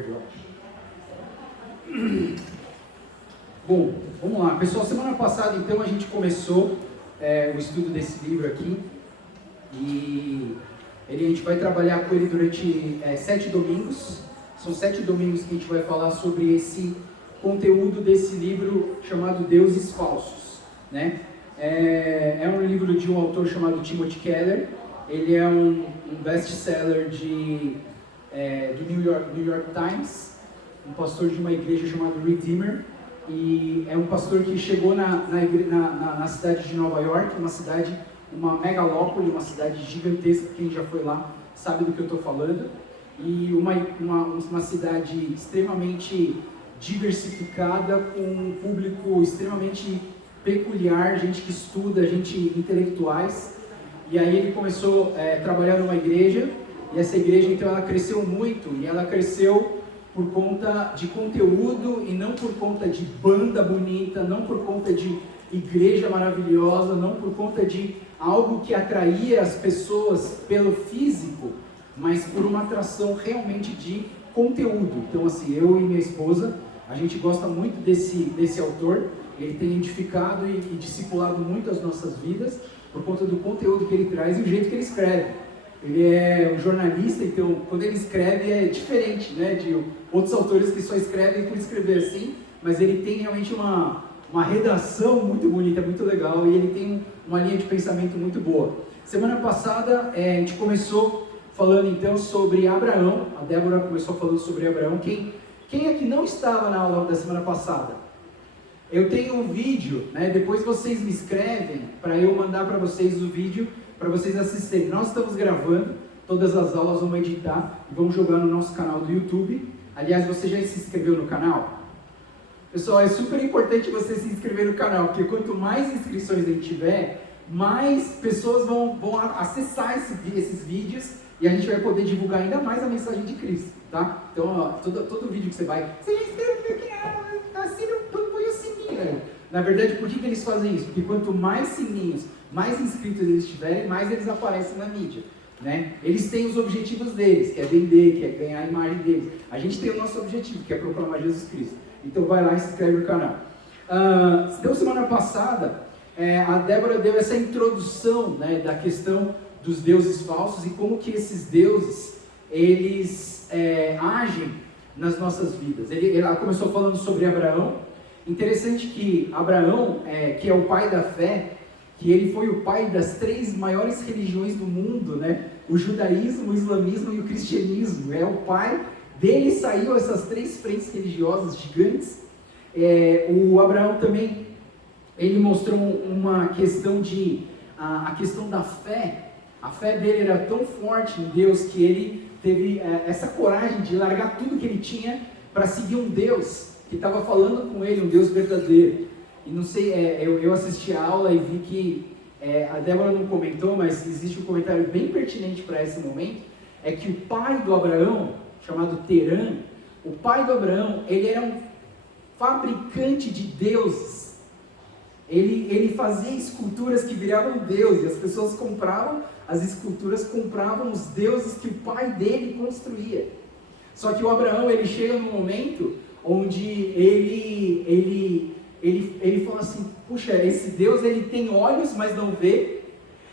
Perde, eu acho. Bom, vamos lá. Pessoal, semana passada, então, a gente começou o estudo desse livro aqui. E a gente vai trabalhar com ele durante 7 domingos. São 7 domingos que a gente vai falar sobre esse conteúdo desse livro chamado Deuses Falsos, né? É um livro de um autor chamado Timothy Keller. Ele é um best-seller do New York Times, um pastor de uma igreja chamada Redeemer, e é um pastor que chegou na cidade de Nova York, uma megalópole, uma cidade gigantesca. Quem já foi lá sabe do que eu estou falando, e uma cidade extremamente diversificada, com um público extremamente peculiar, gente que estuda, gente intelectuais. E aí ele começou a trabalhar numa igreja, e essa igreja então ela cresceu muito, e ela cresceu por conta de conteúdo e não por conta de banda bonita, não por conta de igreja maravilhosa, não por conta de algo que atraía as pessoas pelo físico, mas por uma atração realmente de conteúdo. Então assim, eu e minha esposa, a gente gosta muito desse autor. Ele tem edificado e discipulado muito as nossas vidas por conta do conteúdo que ele traz e o jeito que ele escreve. Ele é um jornalista, então quando ele escreve é diferente, né, de outros autores que só escrevem por escrever assim, mas ele tem realmente uma redação muito bonita, muito legal, e ele tem uma linha de pensamento muito boa. Semana passada a gente começou falando então sobre Abraão. A Débora começou falando sobre Abraão. Quem é que não estava na aula da semana passada? Eu tenho um vídeo, né? Depois vocês me escrevem para eu mandar para vocês o vídeo para vocês assistirem. Nós estamos gravando todas as aulas, vamos editar e vamos jogar no nosso canal do YouTube. Aliás, você já se inscreveu no canal? Pessoal, é super importante você se inscrever no canal, porque quanto mais inscrições a gente tiver, mais pessoas vão acessar esses vídeos, e a gente vai poder divulgar ainda mais a mensagem de Cristo, tá? Então, ó, todo vídeo que você vai, você já inscreve no meu canal, assina, põe o sininho. Na verdade, por que eles fazem isso? Porque quanto mais sininhos, mais inscritos eles tiverem, mais eles aparecem na mídia, né? Eles têm os objetivos deles, que é vender, que é ganhar a imagem deles. A gente tem o nosso objetivo, que é proclamar Jesus Cristo. Então vai lá e se inscreve no canal. Então, semana passada, a Débora deu essa introdução, né, da questão dos deuses falsos e como que esses deuses, eles agem nas nossas vidas. Ela começou falando sobre Abraão. Interessante que Abraão, que é o pai da fé, que ele foi o pai das 3 maiores religiões do mundo, né? O judaísmo, o islamismo e o cristianismo. É o pai dele, saiu essas 3 frentes religiosas gigantes. O Abraão também, ele mostrou uma questão a questão da fé. A fé dele era tão forte em Deus que ele teve essa coragem de largar tudo que ele tinha para seguir um Deus que estava falando com ele, um Deus verdadeiro. E não sei, eu assisti a aula e vi que a Débora não comentou, mas existe um comentário bem pertinente para esse momento, é que o pai do Abraão, chamado Terã, o pai do Abraão, ele era um fabricante de deuses. Ele fazia esculturas que viravam deuses, e as pessoas compravam as esculturas, compravam os deuses que o pai dele construía. Só que o Abraão, ele chega num momento onde ele fala assim, puxa, esse Deus, ele tem olhos, mas não vê,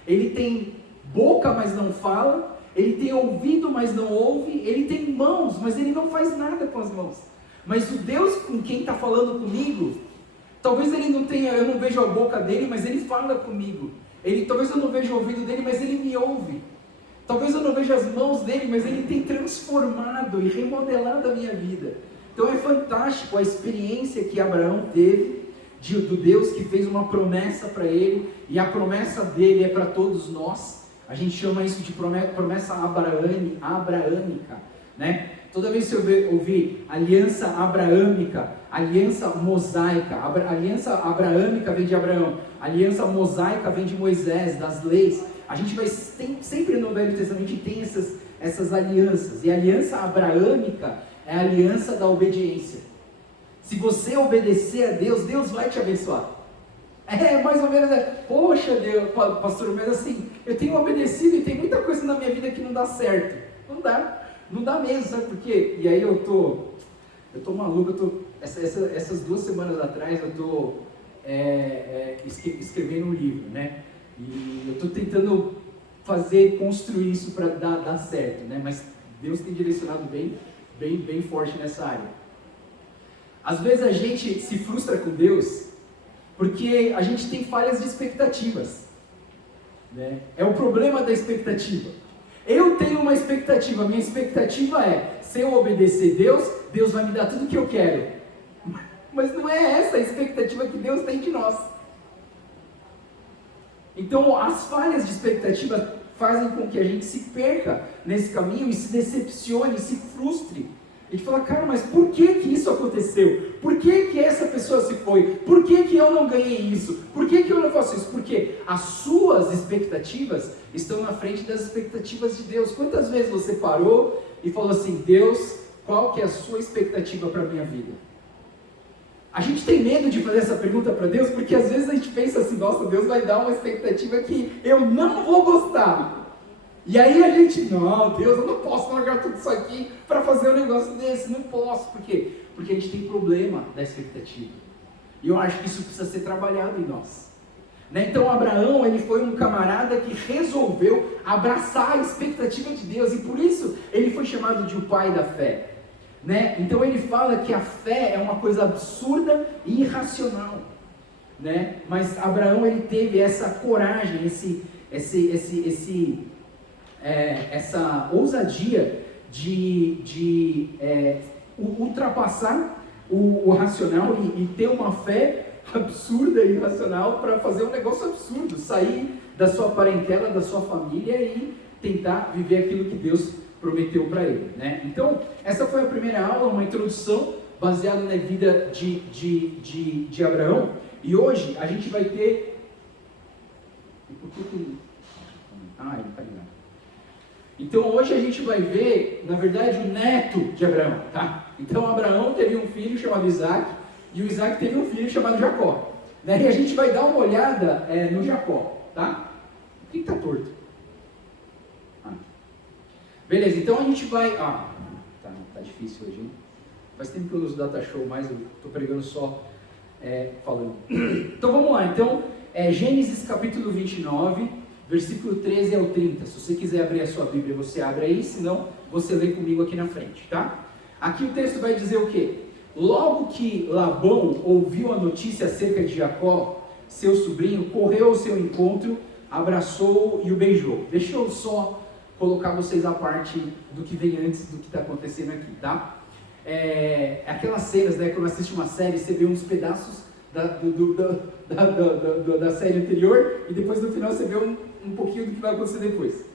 ele tem boca, mas não fala, ele tem ouvido, mas não ouve, ele tem mãos, mas ele não faz nada com as mãos. Mas o Deus com quem está falando comigo, talvez ele não tenha, eu não vejo a boca dele, mas ele fala comigo. Talvez eu não veja o ouvido dele, mas ele me ouve. Talvez eu não veja as mãos dele, mas ele tem transformado e remodelado a minha vida. Então é fantástico a experiência que Abraão teve do Deus que fez uma promessa para ele, e a promessa dele é para todos nós. A gente chama isso de promessa abraâmica, né? Toda vez que eu ouvir aliança abraâmica, aliança mosaica, aliança abraâmica vem de Abraão, aliança mosaica vem de Moisés, das leis. A gente sempre no Velho Testamento tem essas alianças, e a aliança abraâmica é a aliança da obediência. Se você obedecer a Deus, Deus vai te abençoar. Mais ou menos, poxa Deus, pastor, mas assim, eu tenho obedecido e tem muita coisa na minha vida que não dá certo. Não dá. Não dá mesmo, sabe por quê? E aí eu tô maluco, essas 2 semanas atrás eu tô escrevendo um livro, né? E eu tô tentando construir isso para dar certo, né? Mas Deus tem direcionado bem forte nessa área. Às vezes a gente se frustra com Deus porque a gente tem falhas de expectativas, né? É o problema da expectativa. Eu tenho uma expectativa, minha expectativa é, se eu obedecer Deus vai me dar tudo o que eu quero. Mas não é essa a expectativa que Deus tem de nós. Então, as falhas de expectativa fazem com que a gente se perca nesse caminho e se decepcione, se frustre. A gente fala, cara, mas por que isso aconteceu? Por que essa pessoa se foi? Por que eu não ganhei isso? Por que eu não faço isso? Porque as suas expectativas estão na frente das expectativas de Deus. Quantas vezes você parou e falou assim, Deus, qual que é a sua expectativa para a minha vida? A gente tem medo de fazer essa pergunta para Deus, porque às vezes a gente pensa assim, nossa, Deus vai dar uma expectativa que eu não vou gostar. E aí a gente, não, Deus, eu não posso largar tudo isso aqui para fazer um negócio desse, não posso. Por quê? Porque a gente tem problema da expectativa. E eu acho que isso precisa ser trabalhado em nós. Né? Então Abraão, ele foi um camarada que resolveu abraçar a expectativa de Deus, e por isso ele foi chamado de o pai da fé. Né? Então ele fala que a fé é uma coisa absurda e irracional. Né? Mas Abraão, ele teve essa coragem, essa ousadia de ultrapassar o racional e ter uma fé absurda e irracional para fazer um negócio absurdo, sair da sua parentela, da sua família e tentar viver aquilo que Deus prometeu para ele, né? Então, essa foi a primeira aula, uma introdução baseada na vida de Abraão, e hoje a gente vai ter... ele tá ligado. Então hoje a gente vai ver, na verdade, o neto de Abraão, tá? Então Abraão teve um filho chamado Isaac, e o Isaac teve um filho chamado Jacó, né? E a gente vai dar uma olhada no Jacó, tá? O que está torto? Beleza, então a gente vai... tá difícil hoje, hein? Faz tempo que eu uso data show, mas eu estou pregando só falando. Então vamos lá, então Gênesis capítulo 29, versículo 13 ao 30. Se você quiser abrir a sua Bíblia, você abre aí, senão você lê comigo aqui na frente, tá? Aqui o texto vai dizer o quê? Logo que Labão ouviu a notícia acerca de Jacó, seu sobrinho, correu ao seu encontro, abraçou-o e o beijou. Deixa eu só colocar vocês à parte do que vem antes do que está acontecendo aqui, tá? Aquelas cenas, né, quando assiste uma série, você vê uns pedaços da série anterior e depois no final você vê um pouquinho do que vai acontecer depois.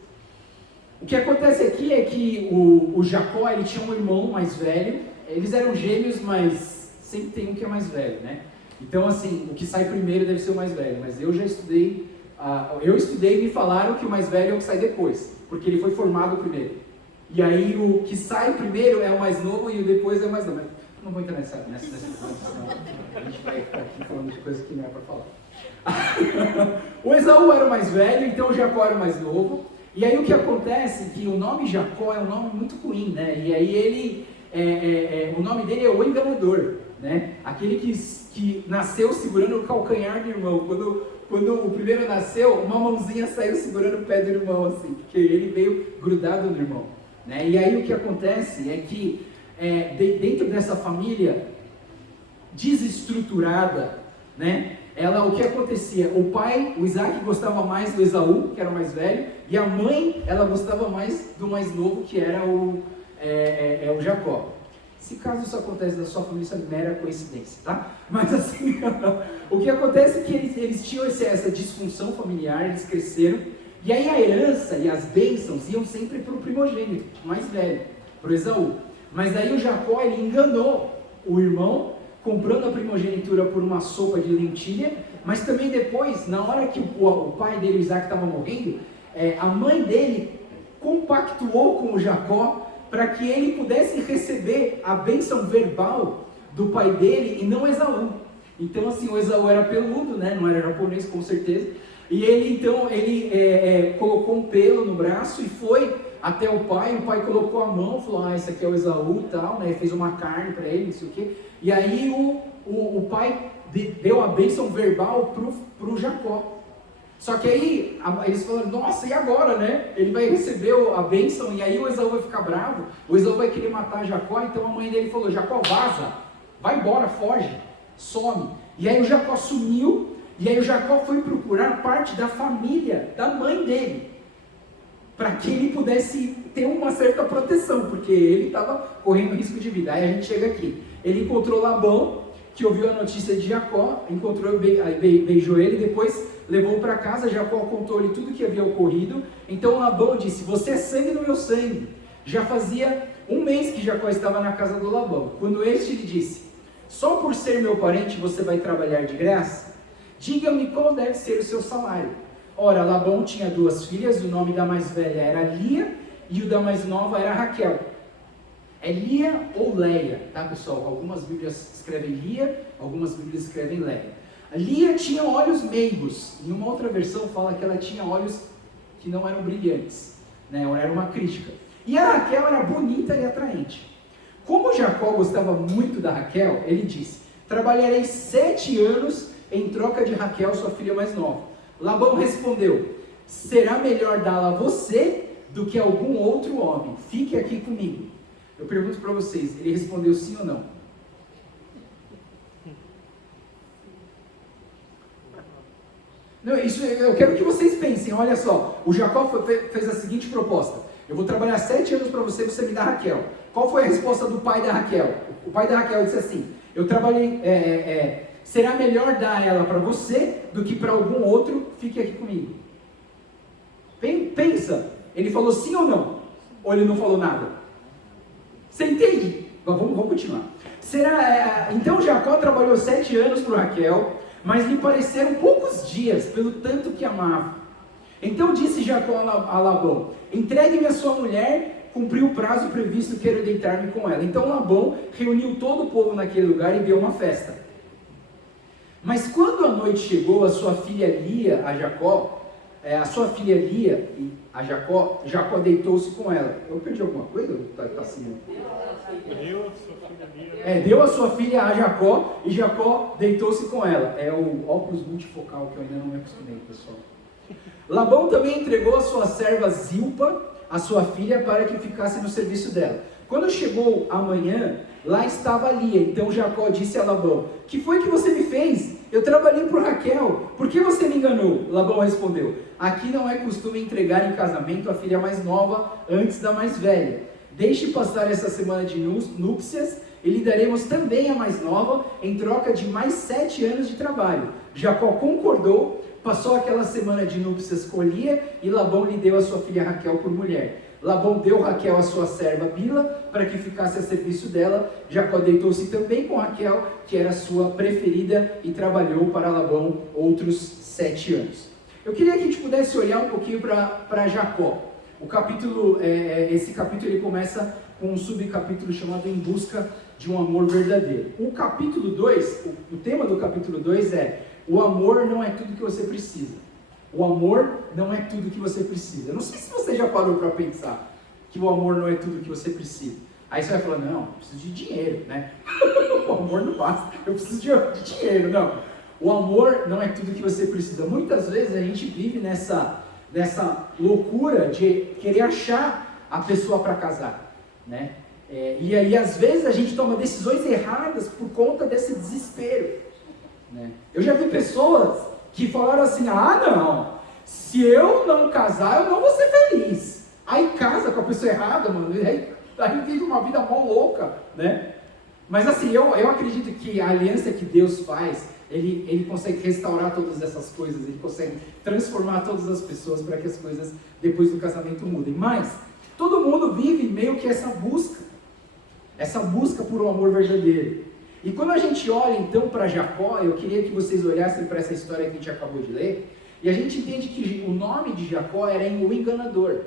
O que acontece aqui é que o Jacó, ele tinha um irmão mais velho, eles eram gêmeos, mas sempre tem um que é mais velho, né? Então assim, o que sai primeiro deve ser o mais velho, mas eu já estudei, e me falaram que o mais velho é o que sai depois, porque ele foi formado primeiro. E aí o que sai primeiro é o mais novo e o depois é o mais novo. Mas não vou entrar nessa senão a gente vai ficar aqui falando de coisas que não é para falar. O Esaú era o mais velho, então o Jacó era o mais novo. E aí o que acontece é que o nome Jacó é um nome muito ruim, né? E aí ele, o nome dele é o enganador, né? Aquele que nasceu segurando o calcanhar do irmão. Quando o primeiro nasceu, uma mãozinha saiu segurando o pé do irmão, assim, porque ele veio grudado no irmão, né? E aí o que acontece é que dentro dessa família desestruturada, né? O que acontecia? O pai, o Isaac, gostava mais do Esaú, que era o mais velho, e a mãe, ela gostava mais do mais novo, que era o Jacó. Se caso isso acontece na sua família, isso é mera coincidência, tá? Mas assim, o que acontece é que eles tinham essa disfunção familiar, eles cresceram, e aí a herança e as bênçãos iam sempre para o primogênito, mais velho, para o Esaú. Mas daí o Jacó, ele enganou o irmão, comprando a primogenitura por uma sopa de lentilha, mas também depois, na hora que o pai dele, o Isaac, estava morrendo, a mãe dele compactuou com o Jacó para que ele pudesse receber a bênção verbal do pai dele e não Esaú. Então assim, o Esaú era peludo, né? Não era japonês com certeza, e ele então colocou um pelo no braço e foi até o pai colocou a mão, falou, esse aqui é o Esaú e tal, né? Fez uma carne para ele, não sei o quê. E aí o pai deu a bênção verbal pro Jacó. Só que aí eles falaram, nossa, e agora, né? Ele vai receber a bênção e aí o Esaú vai ficar bravo, o Esaú vai querer matar Jacó, então a mãe dele falou, Jacó, vaza, vai embora, foge, some. E aí o Jacó sumiu, e aí o Jacó foi procurar parte da família da mãe dele, para que ele pudesse ter uma certa proteção, porque ele estava correndo risco de vida. Aí a gente chega aqui, ele encontrou Labão, que ouviu a notícia de Jacó, encontrou, beijou ele, depois levou para casa. Jacó contou-lhe tudo o que havia ocorrido. Então Labão disse, você é sangue do meu sangue. Já fazia um mês que Jacó estava na casa do Labão, quando este lhe disse, só por ser meu parente você vai trabalhar de graça? Diga-me qual deve ser o seu salário. Ora, Labão tinha 2 filhas, o nome da mais velha era Lia, e o da mais nova era Raquel. É Lia ou Leia, tá pessoal? Algumas bíblias escrevem Lia, algumas bíblias escrevem Leia. A Lia tinha olhos meigos, em uma outra versão fala que ela tinha olhos que não eram brilhantes, né? Era uma crítica. E a Raquel era bonita e atraente. Como Jacó gostava muito da Raquel, ele disse, trabalharei 7 anos em troca de Raquel, sua filha mais nova. Labão respondeu, será melhor dá-la a você do que a algum outro homem, fique aqui comigo. Eu pergunto para vocês, ele respondeu sim ou não? Não, isso eu quero que vocês pensem, olha só, o Jacó fez a seguinte proposta, eu vou trabalhar 7 anos para você, você me dá Raquel. Qual foi a resposta do pai da Raquel? O pai da Raquel disse assim, eu trabalhei, será melhor dar ela para você do que para algum outro, fique aqui comigo. Pensa, ele falou sim ou não? Ou ele não falou nada? Você entende? Vamos continuar. Então Jacó trabalhou 7 anos para Raquel, mas lhe pareceram poucos dias, pelo tanto que amava. Então disse Jacó a Labão, entregue-me a sua mulher, cumpriu o prazo previsto, quero deitar-me com ela. Então Labão reuniu todo o povo naquele lugar e deu uma festa. Mas quando a noite chegou, a sua filha Lia a Jacó, Jacó deitou-se com ela. Eu perdi alguma coisa? Tá assim. Deu a sua filha a Jacó e Jacó deitou-se com ela. É o óculos multifocal que eu ainda não me acostumei, pessoal. Labão também entregou a sua serva Zilpa, a sua filha, para que ficasse no serviço dela. Quando chegou a manhã, lá estava Lia. Então Jacó disse a Labão, que foi que você me fez? Eu trabalhei por Raquel, por que você me enganou? Labão respondeu, aqui não é costume entregar em casamento a filha mais nova antes da mais velha. Deixe passar essa semana de núpcias e lhe daremos também a mais nova em troca de mais 7 anos de trabalho. Jacó concordou, passou aquela semana de núpcias com Lia e Labão lhe deu a sua filha Raquel por mulher. Labão deu Raquel a sua serva Bila para que ficasse a serviço dela. Jacó deitou-se também com Raquel, que era sua preferida, e trabalhou para Labão outros 7 anos. Eu queria que a gente pudesse olhar um pouquinho para Jacó. Esse capítulo ele começa com um subcapítulo chamado Em Busca de um Amor Verdadeiro. O capítulo 2, o tema do capítulo 2 é o amor não é tudo que você precisa. O amor não é tudo que você precisa. Eu não sei se você já parou para pensar que o amor não é tudo que você precisa. Aí você vai falar, não, eu preciso de dinheiro, né? O amor não basta, eu preciso de dinheiro, não. O amor não é tudo que você precisa. Muitas vezes a gente vive nessa loucura de querer achar a pessoa para casar, né? E aí às vezes a gente toma decisões erradas por conta desse desespero, né? Eu já vi pessoas que falaram assim, não, se eu não casar, eu não vou ser feliz. Aí casa com a pessoa errada, mano, aí vive uma vida mó louca, né? Mas assim, eu acredito que a aliança que Deus faz, ele consegue restaurar todas essas coisas, ele consegue transformar todas as pessoas para que as coisas depois do casamento mudem. Mas todo mundo vive meio que essa busca por um amor verdadeiro. E quando a gente olha então para Jacó, eu queria que vocês olhassem para essa história que a gente acabou de ler, e a gente entende que o nome de Jacó era o enganador.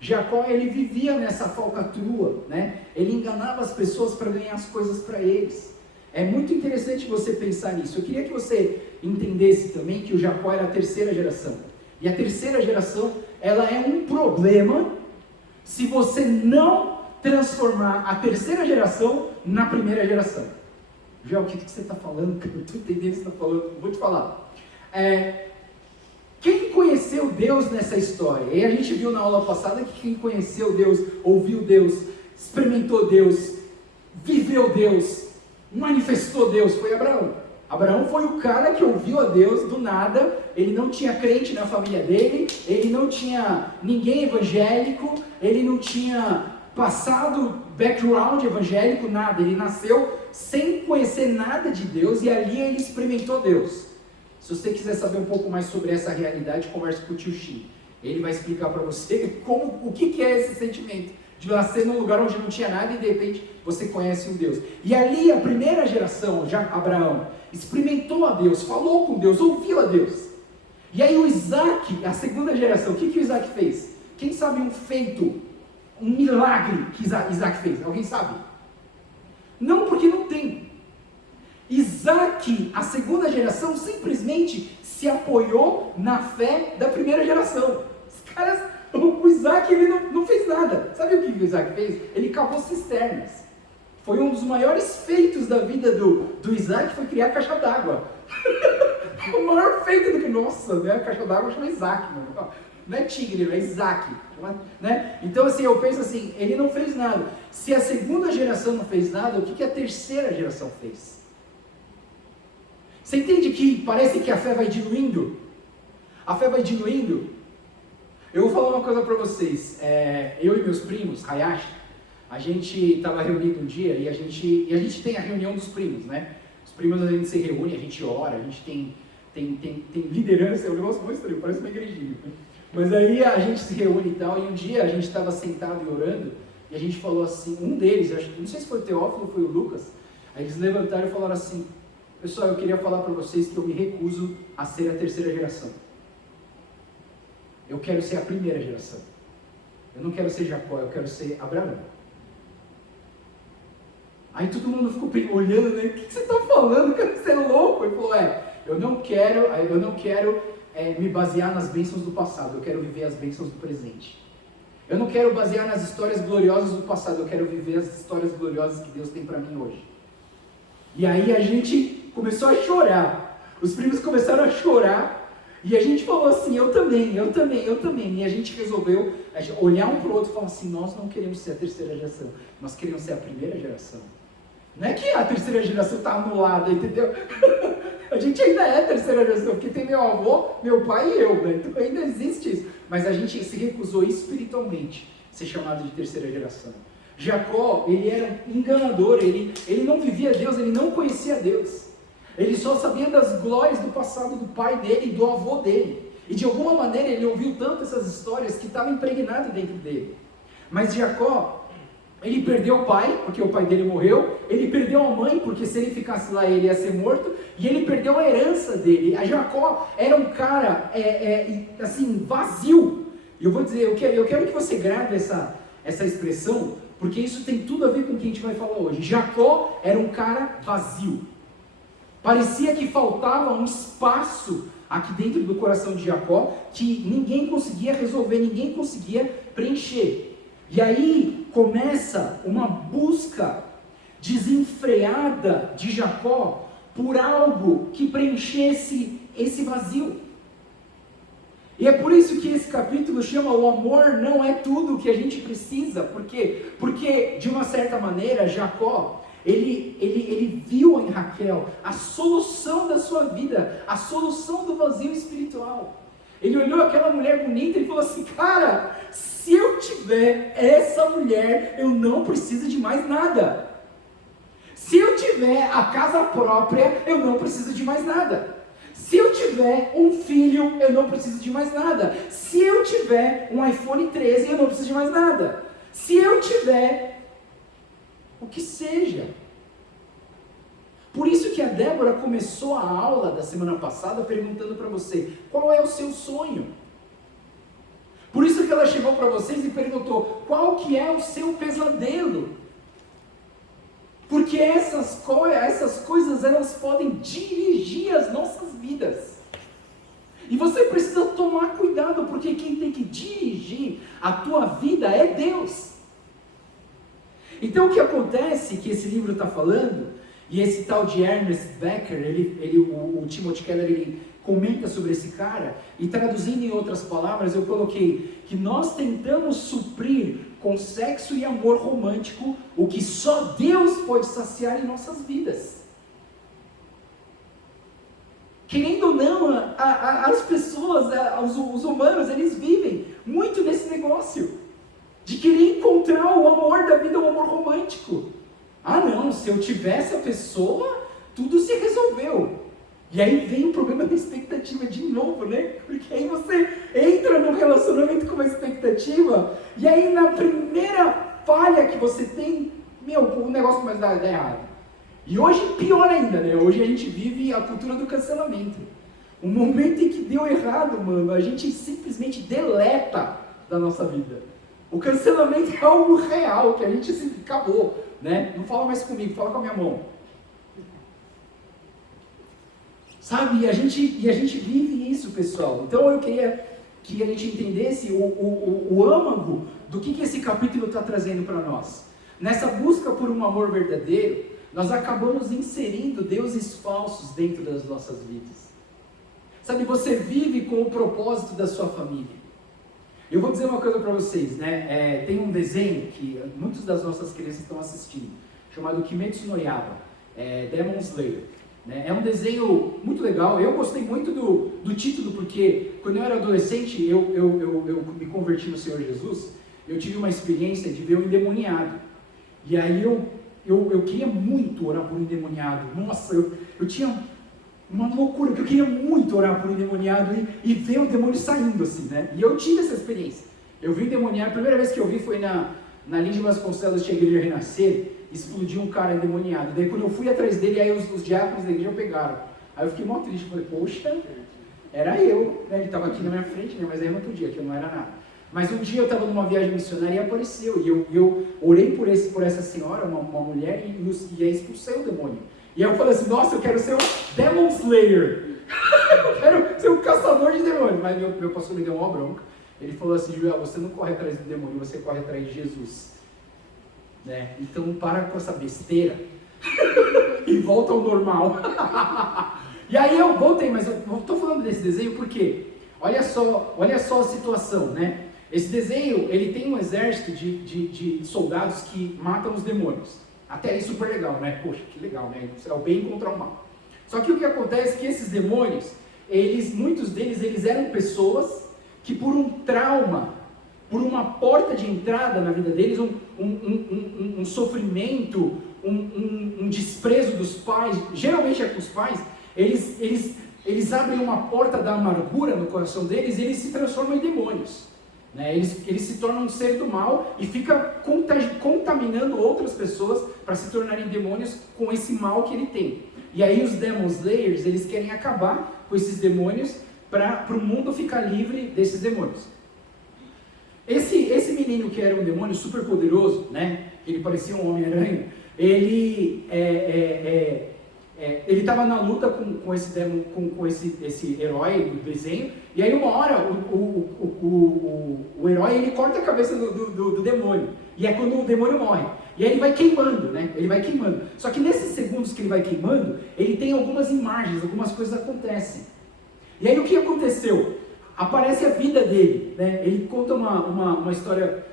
Jacó, ele vivia nessa falcatrua, né? Ele enganava as pessoas para ganhar as coisas para eles. É muito interessante você pensar nisso. Eu queria que você entendesse também que o Jacó era a terceira geração. E a terceira geração, ela é um problema se você não transformar a terceira geração na primeira geração. Já, o que você está falando? Eu estou entendendo o que você está falando. Vou te falar. Quem conheceu Deus nessa história? E a gente viu na aula passada que quem conheceu Deus, ouviu Deus, experimentou Deus, viveu Deus, manifestou Deus, foi Abraão. Abraão foi o cara que ouviu a Deus do nada. Ele não tinha crente na família dele, ele não tinha ninguém evangélico, ele não tinha passado background evangélico, nada. Ele nasceu sem conhecer nada de Deus e ali ele experimentou Deus. Se você quiser saber um pouco mais sobre essa realidade, converse com o tio Xi. Ele vai explicar para você o que é esse sentimento de nascer num lugar onde não tinha nada e de repente você conhece um Deus. E ali a primeira geração, já Abraão, experimentou a Deus, falou com Deus, ouviu a Deus. E aí o Isaac, a segunda geração, o que o Isaac fez? Quem sabe um feito, um milagre que Isaac fez? Alguém sabe? Não, porque não tem. Isaac, a segunda geração, simplesmente se apoiou na fé da primeira geração. Os caras, o Isaac, ele não fez nada. Sabe o que o Isaac fez? Ele cavou cisternas. Foi um dos maiores feitos da vida do Isaac, foi criar a caixa d'água. O maior feito do que, nossa, né? A caixa d'água chama Isaac, mano. Não é tigre, é Isaac. Né? Então, assim, eu penso assim, ele não fez nada. Se a segunda geração não fez nada, o que a terceira geração fez? Você entende que parece que a fé vai diluindo? A fé vai diluindo. Eu vou falar uma coisa para vocês. Eu e meus primos, Hayashi, a gente estava reunido um dia e a gente tem a reunião dos primos, né? Os primos a gente se reúne, a gente ora, a gente tem liderança, é um negócio muito estranho, parece uma igrejinha. Mas aí a gente se reúne e tal, e um dia a gente estava sentado e orando, e a gente falou assim, um deles, não sei se foi o Teófilo ou foi o Lucas, aí eles levantaram e falaram assim: pessoal, eu queria falar para vocês que eu me recuso a ser a terceira geração. Eu quero ser a primeira geração. Eu não quero ser Jacó, eu quero ser Abraão. Aí todo mundo ficou olhando, né? O que você está falando? Você é louco? Ele falou, eu não quero me basear nas bênçãos do passado, eu quero viver as bênçãos do presente. Eu não quero basear nas histórias gloriosas do passado, eu quero viver as histórias gloriosas que Deus tem para mim hoje. E aí a gente começou a chorar. Os primos começaram a chorar. E a gente falou assim, eu também. E a gente resolveu olhar um para o outro e falar assim, nós não queremos ser a terceira geração, nós queremos ser a primeira geração. Não é que a terceira geração está anulada, entendeu? A gente ainda é a terceira geração, porque tem meu avô, meu pai e eu, né? Então ainda existe isso. Mas a gente se recusou espiritualmente a ser chamado de terceira geração. Jacó, ele era um enganador, ele não vivia Deus, ele não conhecia Deus. Ele só sabia das glórias do passado do pai dele e do avô dele. E de alguma maneira ele ouviu tanto essas histórias que estava impregnado dentro dele. Mas Jacó, ele perdeu o pai, porque o pai dele morreu. Ele perdeu a mãe, porque se ele ficasse lá ele ia ser morto. E ele perdeu a herança dele. A Jacó era um cara, assim, vazio. E eu vou dizer, eu quero que você grave essa expressão, porque isso tem tudo a ver com o que a gente vai falar hoje. Jacó era um cara vazio. Parecia que faltava um espaço aqui dentro do coração de Jacó que ninguém conseguia resolver, ninguém conseguia preencher. E aí começa uma busca desenfreada de Jacó por algo que preenchesse esse vazio. E é por isso que esse capítulo chama o amor não é tudo o que a gente precisa. Por quê? Porque, de uma certa maneira, Jacó, ele viu em Raquel a solução da sua vida, a solução do vazio espiritual. Ele olhou aquela mulher bonita e falou assim, cara, se eu tiver essa mulher, eu não preciso de mais nada. Se eu tiver a casa própria, eu não preciso de mais nada. Se eu tiver um filho, eu não preciso de mais nada. Se eu tiver um iPhone 13, eu não preciso de mais nada. Se eu tiver o que seja. Por isso que a Débora começou a aula da semana passada perguntando para você, qual é o seu sonho? Por isso que ela chegou para vocês e perguntou, qual que é o seu pesadelo? Porque essas coisas, elas podem dirigir as nossas vidas. E você precisa tomar cuidado, porque quem tem que dirigir a tua vida é Deus. Então o que acontece, que esse livro está falando, e esse tal de Ernest Becker, o Timothy Keller, ele comenta sobre esse cara, e traduzindo em outras palavras, eu coloquei que nós tentamos suprir com sexo e amor romântico o que só Deus pode saciar em nossas vidas. Querendo ou não, as pessoas, os humanos, eles vivem muito nesse negócio de querer encontrar o amor da vida, o amor romântico. Ah não, se eu tivesse a pessoa, tudo se resolveu. E aí vem o problema da expectativa de novo, né? Porque aí você entra num relacionamento com uma expectativa, e aí na primeira falha que você tem, o negócio começa a dar errado. E hoje pior ainda, né? Hoje a gente vive a cultura do cancelamento. O momento em que deu errado, mano, a gente simplesmente deleta da nossa vida. O cancelamento é algo real, que a gente acabou, né? Não fala mais comigo, fala com a minha mão. Sabe? E a gente vive isso, pessoal. Então eu queria que a gente entendesse o âmago do que esse capítulo está trazendo para nós. Nessa busca por um amor verdadeiro, nós acabamos inserindo deuses falsos dentro das nossas vidas. Sabe, você vive com o propósito da sua família. Eu vou dizer uma coisa para vocês, né? Tem um desenho que muitas das nossas crianças estão assistindo, chamado Kimetsu no Yaiba, Demon Slayer. Né? É um desenho muito legal. Eu gostei muito do título, porque quando eu era adolescente, eu me converti no Senhor Jesus, eu tive uma experiência de ver um endemoniado. E aí eu queria muito orar por um endemoniado. Nossa, eu tinha uma loucura, porque eu queria muito orar por um endemoniado e ver o demônio saindo assim, né? E eu tive essa experiência. Eu vi um endemoniado, a primeira vez que eu vi foi na Linde Vasconcelos, tinha a igreja Renascer, explodiu um cara endemoniado. Daí quando eu fui atrás dele, aí os diáconos da igreja pegaram. Aí eu fiquei mó triste, falei, poxa, era eu, né? Ele estava aqui na minha frente, né? Mas aí eu não podia, que eu não era nada. Mas um dia eu estava numa viagem missionária e apareceu, e eu orei por essa senhora, uma mulher, e aí expulsei o demônio. E aí eu falei assim, nossa, eu quero ser um Demon Slayer, eu quero ser um caçador de demônios. Mas meu pastor me deu uma bronca, ele falou assim, Joel, você não corre atrás do demônio, você corre atrás de Jesus. Né? Então para com essa besteira e volta ao normal. E aí eu voltei, mas eu estou falando desse desenho porque, olha só a situação, né? Esse desenho, ele tem um exército de soldados que matam os demônios. Até aí super legal, né? Poxa, que legal, né? É o bem contra o mal. Só que o que acontece é que esses demônios, muitos deles eram pessoas que por um trauma, por uma porta de entrada na vida deles, um sofrimento, um desprezo dos pais, geralmente é com os pais, eles abrem uma porta da amargura no coração deles e eles se transformam em demônios. Né? Eles se tornam um ser do mal e ficam contaminando outras pessoas para se tornarem demônios com esse mal que ele tem. E aí os Demon Slayers, eles querem acabar com esses demônios para o mundo ficar livre desses demônios. Esse menino que era um demônio super poderoso, né? Ele parecia um Homem-Aranha, ele estava na luta com esse demônio, com esse herói do desenho, e aí uma hora o herói ele corta a cabeça do demônio, e é quando o demônio morre. E aí ele vai queimando, né? Ele vai queimando. Só que nesses segundos que ele vai queimando, ele tem algumas imagens, algumas coisas acontecem. E aí o que aconteceu? Aparece a vida dele, né? Ele conta uma história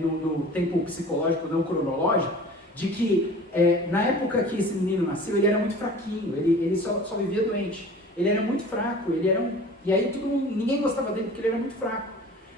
no tempo psicológico, não cronológico, de que na época que esse menino nasceu, ele era muito fraquinho, ele só vivia doente. Ele era muito fraco, e aí ninguém gostava dele porque ele era muito fraco.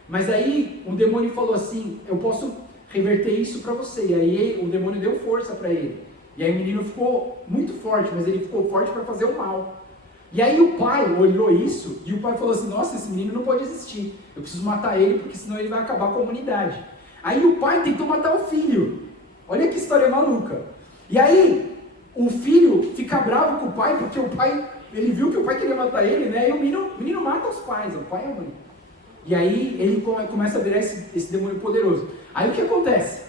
Mas aí o demônio falou assim, eu posso reverter isso para você. E aí o demônio deu força para ele. E aí o menino ficou muito forte, mas ele ficou forte para fazer o mal. E aí o pai olhou isso, e o pai falou assim, nossa, esse menino não pode existir, eu preciso matar ele, porque senão ele vai acabar com a comunidade. Aí o pai tentou matar o filho, olha que história maluca. E aí o filho fica bravo com o pai, porque o pai, ele viu que o pai queria matar ele, né, e o menino mata os pais, o pai e a mãe. E aí ele começa a virar esse demônio poderoso. Aí o que acontece?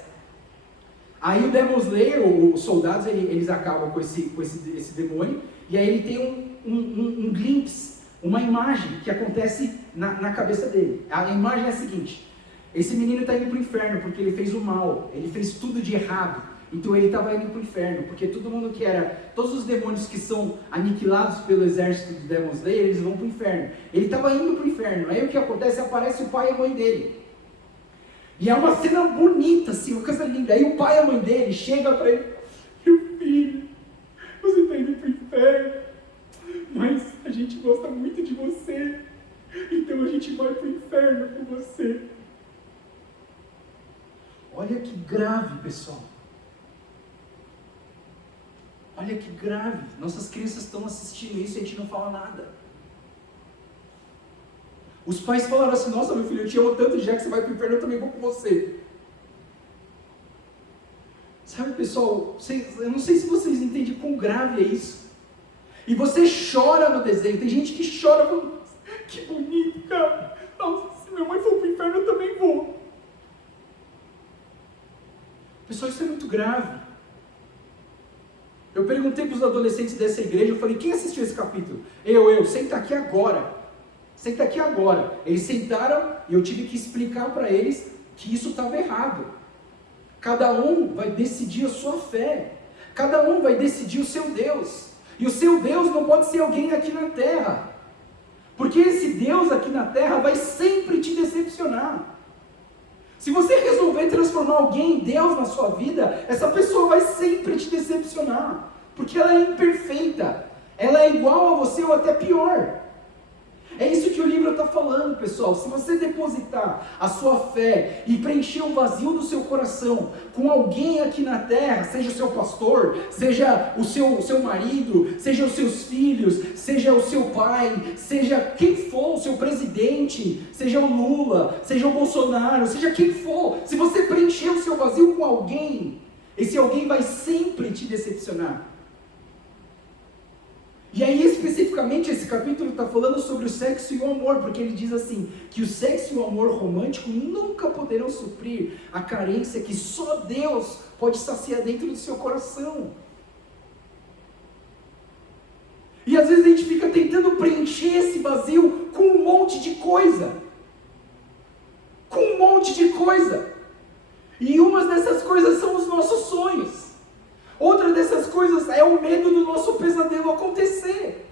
Aí o Demon Slayer, os soldados, eles acabam com esse demônio, e aí ele tem um glimpse uma imagem que acontece na cabeça dele. A imagem é a seguinte: esse menino está indo para o inferno porque ele fez o mal, ele fez tudo de errado. Então ele estava indo para o inferno, porque todo mundo que era, todos os demônios que são aniquilados pelo exército do Demon Slayer, eles vão para o inferno. Ele estava indo para o inferno. Aí o que acontece? Aparece o pai e a mãe dele. E é uma cena bonita, assim, uma coisa linda. Aí o pai e a mãe dele chegam para ele: meu filho, você está indo para o inferno, mas a gente gosta muito de você, então a gente vai para o inferno com você. Olha que grave, pessoal. Olha que grave. Nossas crianças estão assistindo isso e a gente não fala nada. Os pais falaram assim: nossa, meu filho, eu te amo tanto, já que você vai para o inferno, eu também vou com você. Sabe, pessoal, eu não sei se vocês entendem quão grave é isso. E você chora no desenho. Tem gente que chora falando: que bonito, cara. Nossa, se minha mãe for para o inferno, eu também vou. Pessoal, isso é muito grave. Eu perguntei para os adolescentes dessa igreja, eu falei: quem assistiu esse capítulo? Senta aqui agora. Senta aqui agora. Eles sentaram e eu tive que explicar para eles que isso estava errado. Cada um vai decidir a sua fé. Cada um vai decidir o seu Deus. E o seu Deus não pode ser alguém aqui na terra. Porque esse Deus aqui na terra vai sempre te decepcionar. Se você resolver transformar alguém em Deus na sua vida, essa pessoa vai sempre te decepcionar. Porque ela é imperfeita. Ela é igual a você ou até pior. É isso que o livro está falando, pessoal. Se você depositar a sua fé e preencher o vazio do seu coração com alguém aqui na terra, seja o seu pastor, seja o seu marido, seja os seus filhos, seja o seu pai, seja quem for, o seu presidente, seja o Lula, seja o Bolsonaro, seja quem for, se você preencher o seu vazio com alguém, esse alguém vai sempre te decepcionar. E aí, especificamente, esse capítulo está falando sobre o sexo e o amor, porque ele diz assim, que o sexo e o amor romântico nunca poderão suprir a carência que só Deus pode saciar dentro do seu coração. E às vezes a gente fica tentando preencher esse vazio com um monte de coisa. Com um monte de coisa. E umas dessas coisas são os nossos sonhos. Outra dessas coisas é o medo do nosso pesadelo acontecer.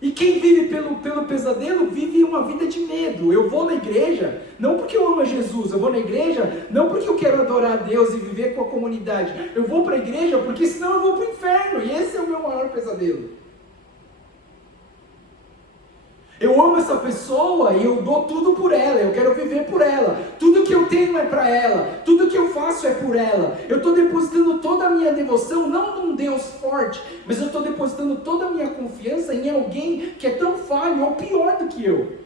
E quem vive pelo pesadelo, vive uma vida de medo. Eu vou na igreja, não porque eu amo Jesus. Eu vou na igreja, não porque eu quero adorar a Deus e viver com a comunidade. Eu vou para a igreja porque senão eu vou para o inferno. E esse é o meu maior pesadelo. Eu amo essa pessoa e eu dou tudo por ela, eu quero viver por ela. Tudo que eu tenho é para ela, tudo que eu faço é por ela. Eu estou depositando toda a minha devoção, não num Deus forte, mas eu estou depositando toda a minha confiança em alguém que é tão falho ou pior do que eu.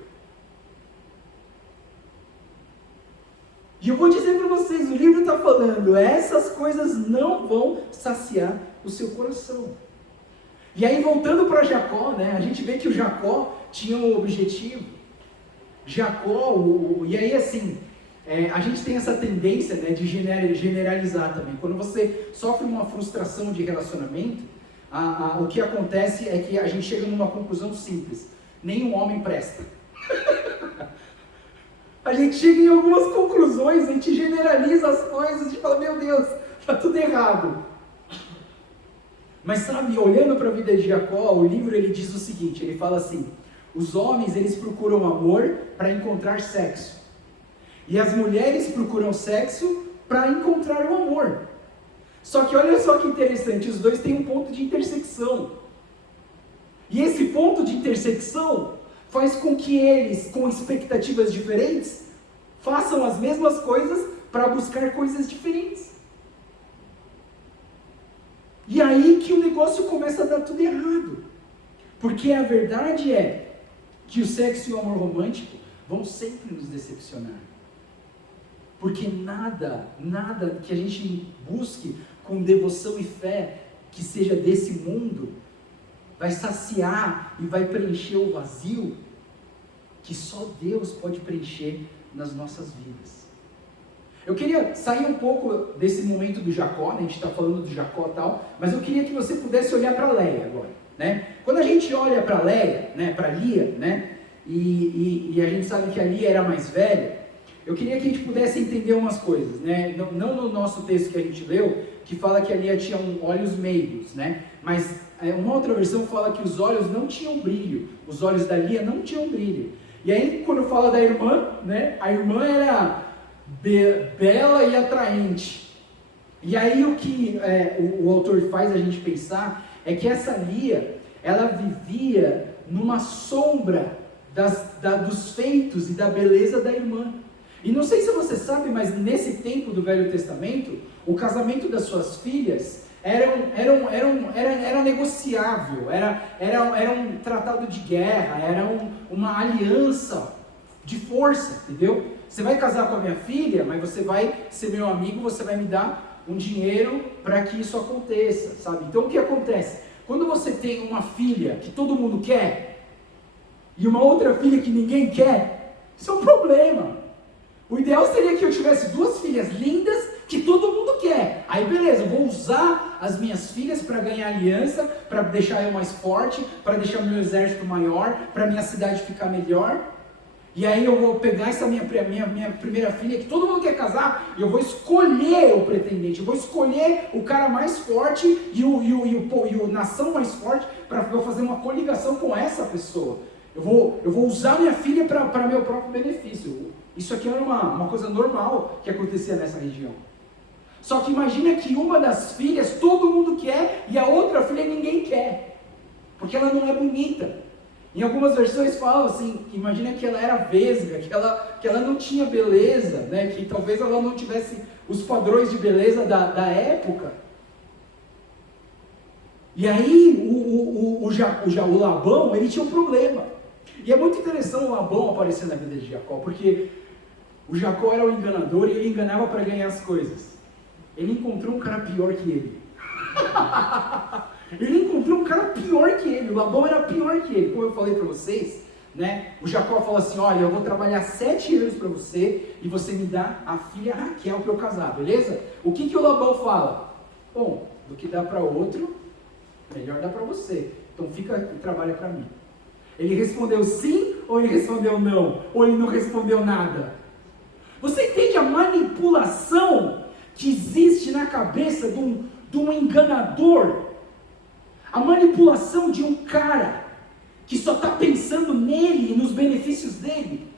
E eu vou dizer para vocês, o livro está falando, essas coisas não vão saciar o seu coração. E aí, voltando para Jacó, né, a gente vê que o Jacó tinha um objetivo. E aí assim, a gente tem essa tendência, né, de generalizar também. Quando você sofre uma frustração de relacionamento, o que acontece é que a gente chega numa conclusão simples: nenhum homem presta. A gente chega em algumas conclusões, a gente generaliza as coisas e fala: meu Deus, está tudo errado. Mas sabe, olhando para a vida de Jacó, o livro ele diz o seguinte, ele fala assim: os homens eles procuram amor para encontrar sexo, e as mulheres procuram sexo para encontrar o amor. Só que olha só que interessante, os dois têm um ponto de intersecção. E esse ponto de intersecção faz com que eles, com expectativas diferentes, façam as mesmas coisas para buscar coisas diferentes. E aí que o negócio começa a dar tudo errado. Porque a verdade é que o sexo e o amor romântico vão sempre nos decepcionar. Porque nada que a gente busque com devoção e fé que seja desse mundo vai saciar e vai preencher o vazio que só Deus pode preencher nas nossas vidas. Eu queria sair um pouco desse momento do Jacó, né? A gente está falando do Jacó e tal, mas eu queria que você pudesse olhar para Léia agora. né? Quando a gente olha para Leia, né, para Lia, né, e a gente sabe que a Lia era mais velha, eu queria que a gente pudesse entender umas coisas, né? Não no nosso texto que a gente leu, que fala que a Lia tinha olhos meigos, né? Mas uma outra versão fala que os olhos não tinham brilho, os olhos da Lia não tinham brilho. E aí, quando fala da irmã, né? A irmã era bela e atraente. E aí o que o autor faz a gente pensar é que essa Lia, ela vivia numa sombra dos feitos e da beleza da irmã. E não sei se você sabe, mas nesse tempo do Velho Testamento, o casamento das suas filhas era negociável, era um tratado de guerra, era uma aliança de força, entendeu? Você vai casar com a minha filha, mas você vai ser meu amigo, você vai me dar um dinheiro para que isso aconteça, sabe? Então o que acontece? Quando você tem uma filha que todo mundo quer, e uma outra filha que ninguém quer, isso é um problema. O ideal seria que eu tivesse duas filhas lindas que todo mundo quer. Aí beleza, eu vou usar as minhas filhas para ganhar aliança, para deixar eu mais forte, para deixar o meu exército maior, para minha cidade ficar melhor. E aí eu vou pegar essa minha primeira filha, que todo mundo quer casar, e eu vou escolher o pretendente, eu vou escolher o cara mais forte e o nação mais forte, para eu fazer uma coligação com essa pessoa. Eu vou usar minha filha para meu próprio benefício. Isso aqui era uma coisa normal que acontecia nessa região. Só que imagina que uma das filhas todo mundo quer e a outra filha ninguém quer, porque ela não é bonita. Em algumas versões falam assim, que imagina que ela era vesga, que ela não tinha beleza, né? Que talvez ela não tivesse os padrões de beleza da época. E aí o Labão, ele tinha um problema. E é muito interessante o Labão aparecer na vida de Jacó, porque o Jacó era o enganador e ele enganava para ganhar as coisas. Ele encontrou um cara pior que ele. Ele encontrou um cara pior que ele. O Labão era pior que ele. Como eu falei para vocês, né? O Jacó falou assim, olha, eu vou trabalhar 7 anos para você e você me dá a filha Raquel para eu casar, beleza? O que o Labão fala? Bom, do que dá para outro, melhor dá para você. Então fica e trabalha para mim. Ele respondeu sim ou ele respondeu não? Ou ele não respondeu nada? Você entende a manipulação que existe na cabeça de um enganador? A manipulação de um cara que só está pensando nele e nos benefícios dele.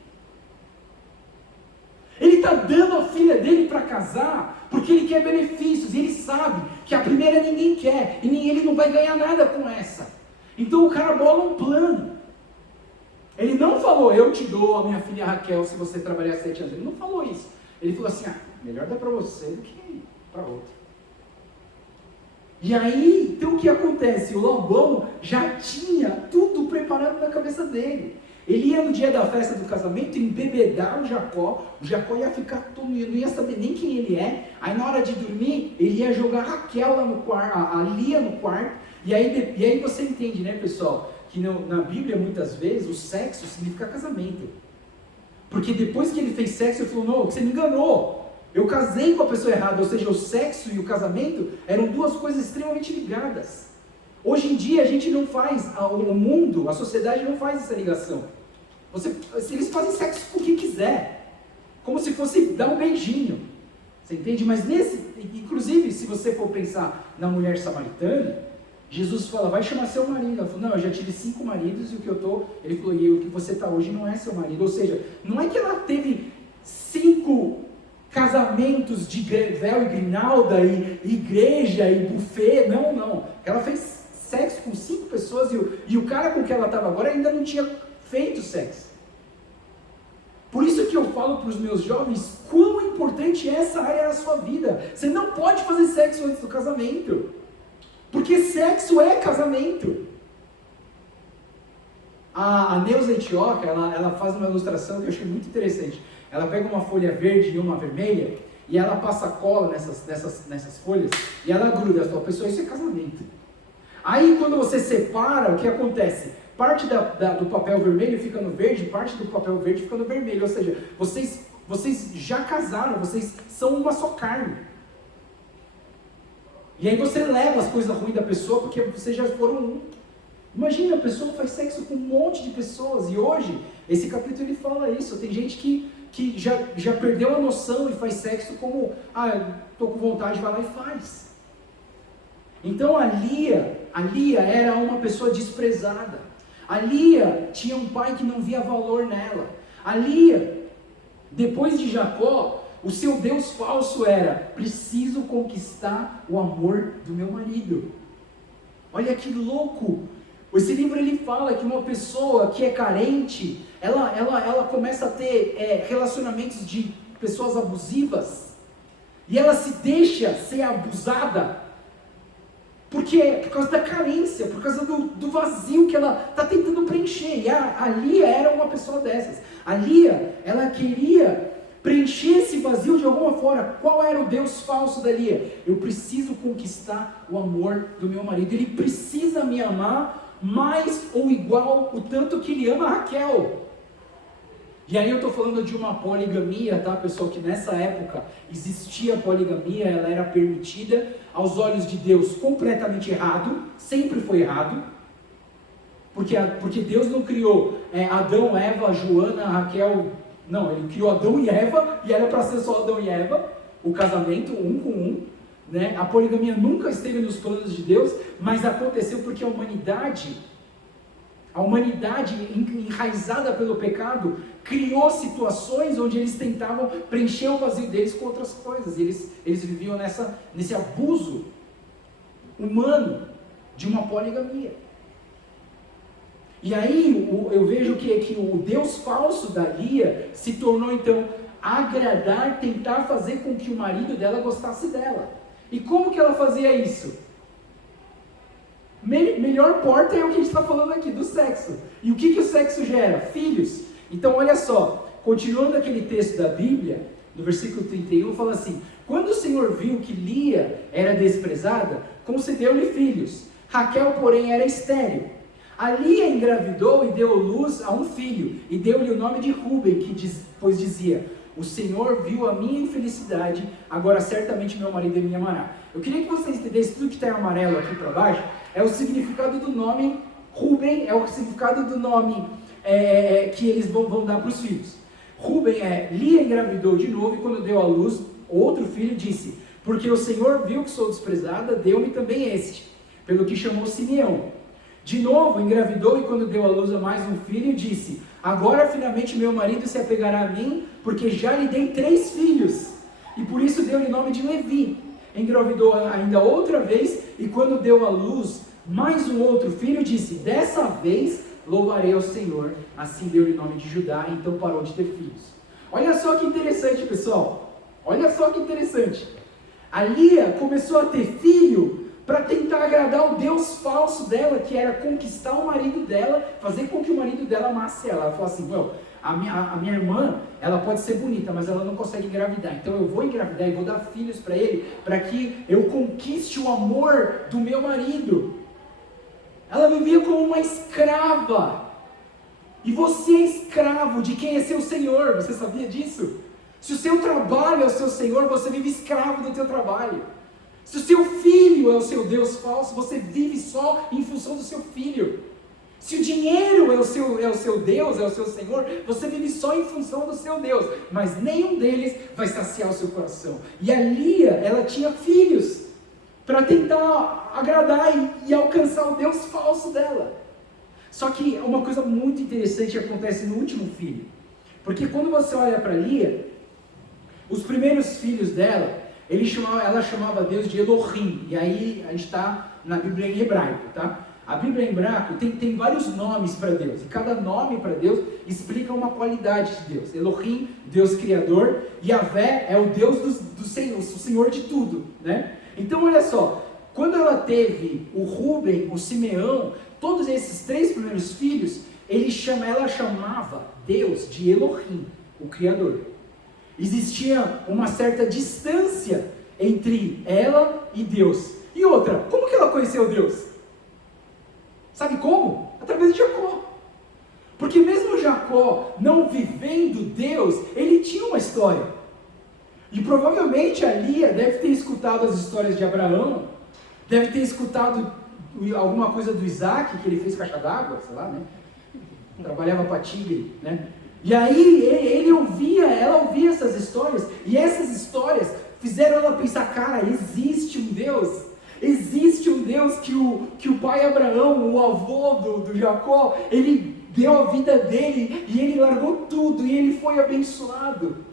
Ele está dando a filha dele para casar porque ele quer benefícios. E ele sabe que a primeira ninguém quer. E nem ele não vai ganhar nada com essa. Então o cara bola um plano. Ele não falou, eu te dou a minha filha Raquel se você trabalhar 7 anos. Ele não falou isso. Ele falou assim, melhor dar para você do que para outro. E aí, então o que acontece? O Labão já tinha tudo preparado na cabeça dele. Ele ia no dia da festa do casamento embebedar o Jacó ia ficar todo, não ia saber nem quem ele é. Aí na hora de dormir, ele ia jogar a Raquel lá no quarto, a Lia no quarto. E aí você entende, né, pessoal, que na Bíblia muitas vezes o sexo significa casamento. Porque depois que ele fez sexo, ele falou, não, você me enganou. Eu casei com a pessoa errada, ou seja, o sexo e o casamento eram duas coisas extremamente ligadas. Hoje em dia a gente não faz, o mundo, a sociedade não faz essa ligação. Eles fazem sexo com quem quiser, como se fosse dar um beijinho, você entende? Mas inclusive se você for pensar na mulher samaritana, Jesus fala, vai chamar seu marido. Ela falou, não, eu já tive 5 maridos e ele falou, e o que você está hoje não é seu marido. Ou seja, não é que ela teve 5 casamentos de véu e grinalda, e igreja, e buffet, não. Ela fez sexo com 5 pessoas e o cara com que ela estava agora ainda não tinha feito sexo. Por isso que eu falo para os meus jovens, quão importante é essa área na sua vida. Você não pode fazer sexo antes do casamento, porque sexo é casamento. A Neuza Etioca, ela faz uma ilustração que eu achei muito interessante. Ela pega uma folha verde e uma vermelha, e ela passa cola nessas folhas, e ela gruda. Ela fala, pessoal, isso é casamento. Aí quando você separa, o que acontece? Parte do papel vermelho fica no verde, parte do papel verde fica no vermelho. Ou seja, vocês já casaram, vocês são uma só carne. E aí você leva as coisas ruins da pessoa, porque vocês já foram um. Imagina, a pessoa faz sexo com um monte de pessoas, e hoje, esse capítulo ele fala isso, tem gente que já perdeu a noção e faz sexo como, estou com vontade, vai lá e faz. Então a Lia era uma pessoa desprezada. A Lia tinha um pai que não via valor nela. A Lia, depois de Jacó, o seu Deus falso era: preciso conquistar o amor do meu marido. Olha que louco! Esse livro ele fala que uma pessoa que é carente, ela começa a ter relacionamentos de pessoas abusivas, e ela se deixa ser abusada, porque por causa da carência, por causa do vazio que ela está tentando preencher. E a Lia era uma pessoa dessas. A Lia, ela queria preencher esse vazio de alguma forma. Qual era o Deus falso da Lia? Eu preciso conquistar o amor do meu marido, ele precisa me amar mais ou igual o tanto que ele ama a Raquel. E aí eu estou falando de uma poligamia, tá, pessoal, que nessa época existia poligamia, ela era permitida, aos olhos de Deus completamente errado, sempre foi errado, porque Deus não criou Adão, Eva, Joana, Raquel, não, ele criou Adão e Eva, e era para ser só Adão e Eva, o casamento, um com um, né? A poligamia nunca esteve nos planos de Deus, mas aconteceu porque a humanidade enraizada pelo pecado, criou situações onde eles tentavam preencher o vazio deles com outras coisas. Eles viviam nesse abuso humano de uma poligamia. E aí eu vejo que o Deus falso da Lia se tornou então agradar, tentar fazer com que o marido dela gostasse dela. E como que ela fazia isso? Melhor porta é o que a gente está falando aqui, do sexo. E o que o sexo gera? Filhos. Então olha só, continuando aquele texto da Bíblia, no versículo 31, fala assim: quando o Senhor viu que Lia era desprezada, concedeu-lhe filhos. Raquel, porém, era estéril. A Lia engravidou e deu luz a um filho, e deu-lhe o nome de Ruben, pois dizia: o Senhor viu a minha infelicidade, agora certamente meu marido me amará. Eu queria que vocês entendessem, tudo que está em amarelo aqui para baixo, é o significado do nome Ruben, é o significado do nome que eles vão dar para os filhos. Ruben Lia engravidou de novo, e quando deu à luz outro filho, disse: porque o Senhor viu que sou desprezada, deu-me também este, pelo que chamou Simeão. De novo engravidou, e quando deu à luz a mais um filho, disse: agora finalmente meu marido se apegará a mim, porque já lhe dei 3 filhos, e por isso deu-lhe o nome de Levi. Engravidou ainda outra vez, e quando deu à luz mais um outro filho, disse: dessa vez louvarei ao Senhor. Assim deu-lhe o nome de Judá, e então parou de ter filhos. Olha só que interessante, pessoal, olha só que interessante. A Lia começou a ter filho para tentar agradar o Deus falso dela, que era conquistar o marido dela, fazer com que o marido dela amasse ela. Ela falou assim: a minha irmã, ela pode ser bonita, mas ela não consegue engravidar, então eu vou engravidar e vou dar filhos para ele, para que eu conquiste o amor do meu marido. Ela vivia como uma escrava. E você é escravo de quem é seu senhor, você sabia disso? Se o seu trabalho é o seu senhor, você vive escravo do teu trabalho. Se o seu filho é o seu Deus falso, você vive só em função do seu filho. Se o dinheiro é o seu Deus, é o seu Senhor, você vive só em função do seu Deus. Mas nenhum deles vai saciar o seu coração. E a Lia, ela tinha filhos para tentar agradar e alcançar o Deus falso dela. Só que uma coisa muito interessante acontece no último filho. Porque quando você olha para Lia, os primeiros filhos dela, ela chamava Deus de Elohim, e aí a gente está na Bíblia em hebraico, tá? A Bíblia em hebraico tem vários nomes para Deus, e cada nome para Deus explica uma qualidade de Deus. Elohim, Deus Criador, Yahvé é o Deus do Senhor, o Senhor de tudo, né? Então olha só, quando ela teve o Ruben, o Simeão, todos esses 3 primeiros filhos, ela chamava Deus de Elohim, o Criador. Existia uma certa distância entre ela e Deus. E outra, como que ela conheceu Deus? Sabe como? Através de Jacó. Porque mesmo Jacó não vivendo Deus, ele tinha uma história. E provavelmente a Lia deve ter escutado as histórias de Abraão, deve ter escutado alguma coisa do Isaac, que ele fez caixa d'água, sei lá, né? Trabalhava para tigre, né? E aí ela ouvia essas histórias, e essas histórias fizeram ela pensar, cara, existe um Deus que o pai Abraão, o avô do Jacó, ele deu a vida dele, e ele largou tudo, e ele foi abençoado.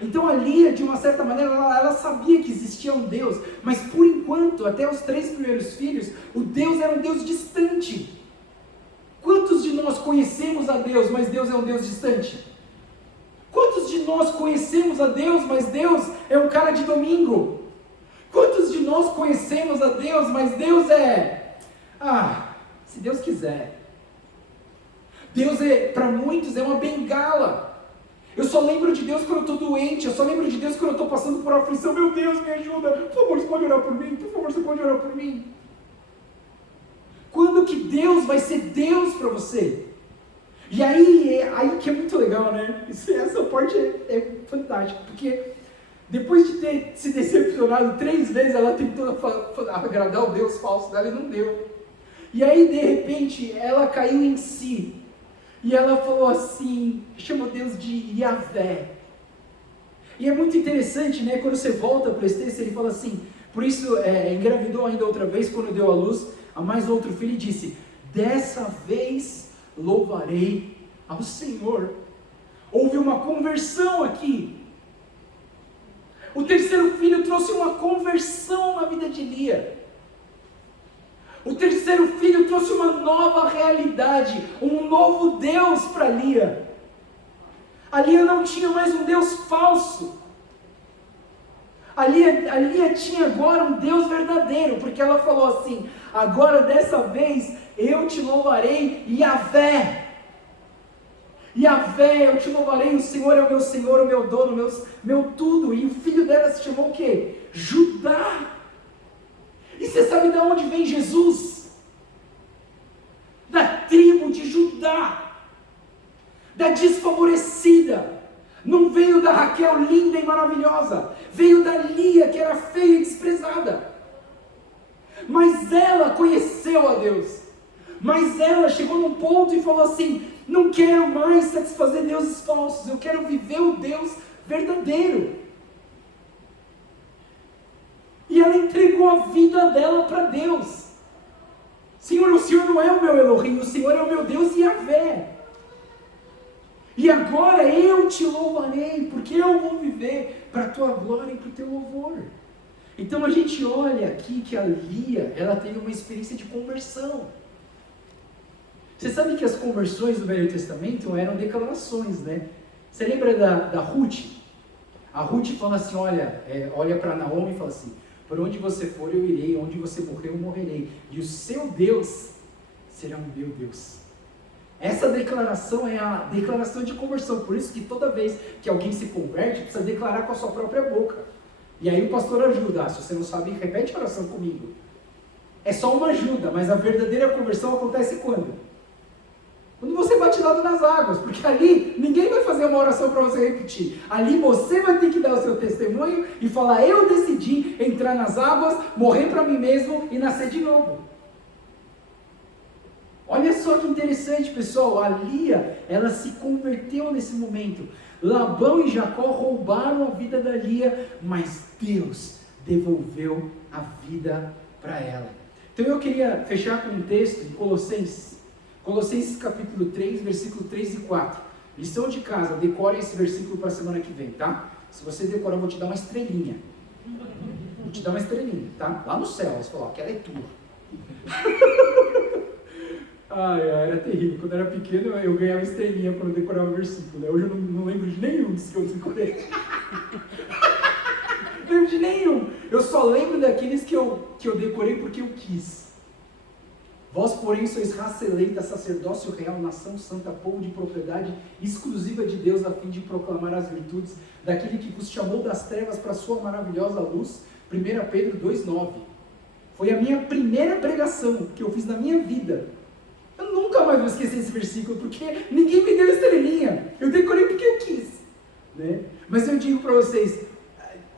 Então a Lia, de uma certa maneira, ela sabia que existia um Deus, mas por enquanto, até os 3 primeiros filhos, o Deus era um Deus distante. Quantos de nós conhecemos a Deus, mas Deus é um Deus distante? Quantos de nós conhecemos a Deus, mas Deus é um cara de domingo? Quantos de nós conhecemos a Deus, mas Deus se Deus quiser. Deus para muitos é uma bengala. Eu só lembro de Deus quando eu estou doente, eu só lembro de Deus quando eu estou passando por aflição. Meu Deus, me ajuda, por favor, você pode orar por mim? Por favor, você pode orar por mim? Quando que Deus vai ser Deus para você? E aí que é muito legal, né? Essa parte é fantástica, porque depois de ter se decepcionado 3 vezes, ela tentou agradar o Deus falso dela e não deu. E aí, de repente, ela caiu em si. E ela falou assim, chamou Deus de Yahvé. E é muito interessante, né? Quando você volta para esse texto, ele fala assim, por isso engravidou ainda outra vez, quando deu à luz a mais outro filho, e disse, dessa vez louvarei ao Senhor. Houve uma conversão aqui. O 3º filho trouxe uma conversão na vida de Lia. O 3º filho trouxe uma nova realidade, um novo Deus para Lia. A Lia não tinha mais um Deus falso. A Lia tinha agora um Deus verdadeiro, porque ela falou assim, agora dessa vez eu te louvarei, Yahvé. Yahvé, eu te louvarei, o Senhor, o meu dono, meu tudo. E o filho dela se chamou o quê? Judá. E você sabe de onde vem Jesus? Da tribo de Judá, da desfavorecida. Não veio da Raquel linda e maravilhosa, veio da Lia, que era feia e desprezada. Mas ela conheceu a Deus, mas ela chegou num ponto e falou assim, não quero mais satisfazer deuses falsos, eu quero viver o Deus verdadeiro. E ela entregou a vida dela para Deus. Senhor, o Senhor não é o meu Elohim, o Senhor é o meu Deus Yahvé. E agora eu te louvarei, porque eu vou viver para a tua glória e para o teu louvor. Então a gente olha aqui que a Lia, ela teve uma experiência de conversão. Você sabe que as conversões do Velho Testamento eram declarações, né? Você lembra da Ruth? A Ruth fala assim, olha para Naomi e fala assim, por onde você for eu irei, onde você morrer eu morrerei, e o seu Deus será o meu Deus. Essa declaração é a declaração de conversão, por isso que toda vez que alguém se converte, precisa declarar com a sua própria boca. E aí o pastor ajuda, se você não sabe, repete a oração comigo. É só uma ajuda, mas a verdadeira conversão acontece quando? Quando você bate lado nas águas, porque ali ninguém vai fazer uma oração para você repetir. Ali você vai ter que dar o seu testemunho e falar, eu decidi entrar nas águas, morrer para mim mesmo e nascer de novo. Olha só que interessante, pessoal, a Lia, ela se converteu nesse momento. Labão e Jacó roubaram a vida da Lia, mas Deus devolveu a vida para ela. Então eu queria fechar com um texto de Colossenses capítulo 3, versículo 3 e 4. Lição de casa, decore esse versículo para a semana que vem, tá? Se você decorar, eu vou te dar uma estrelinha. Vou te dar uma estrelinha, tá? Lá no céu, você falou, aquela é tua. Era terrível. Quando eu era pequeno, eu ganhava estrelinha quando eu decorava o versículo, né? Hoje eu não lembro de nenhum dos que eu decorei. Não lembro de nenhum. Eu só lembro daqueles que eu decorei porque eu quis. Vós, porém, sois raça eleita, sacerdócio real, nação santa, povo de propriedade exclusiva de Deus, a fim de proclamar as virtudes daquele que vos chamou das trevas para a sua maravilhosa luz. 1 Pedro 2,9. Foi a minha primeira pregação que eu fiz na minha vida. Eu nunca mais vou esquecer esse versículo, porque ninguém me deu estrelinha. Eu decorei porque eu quis. Né? Mas eu digo para vocês,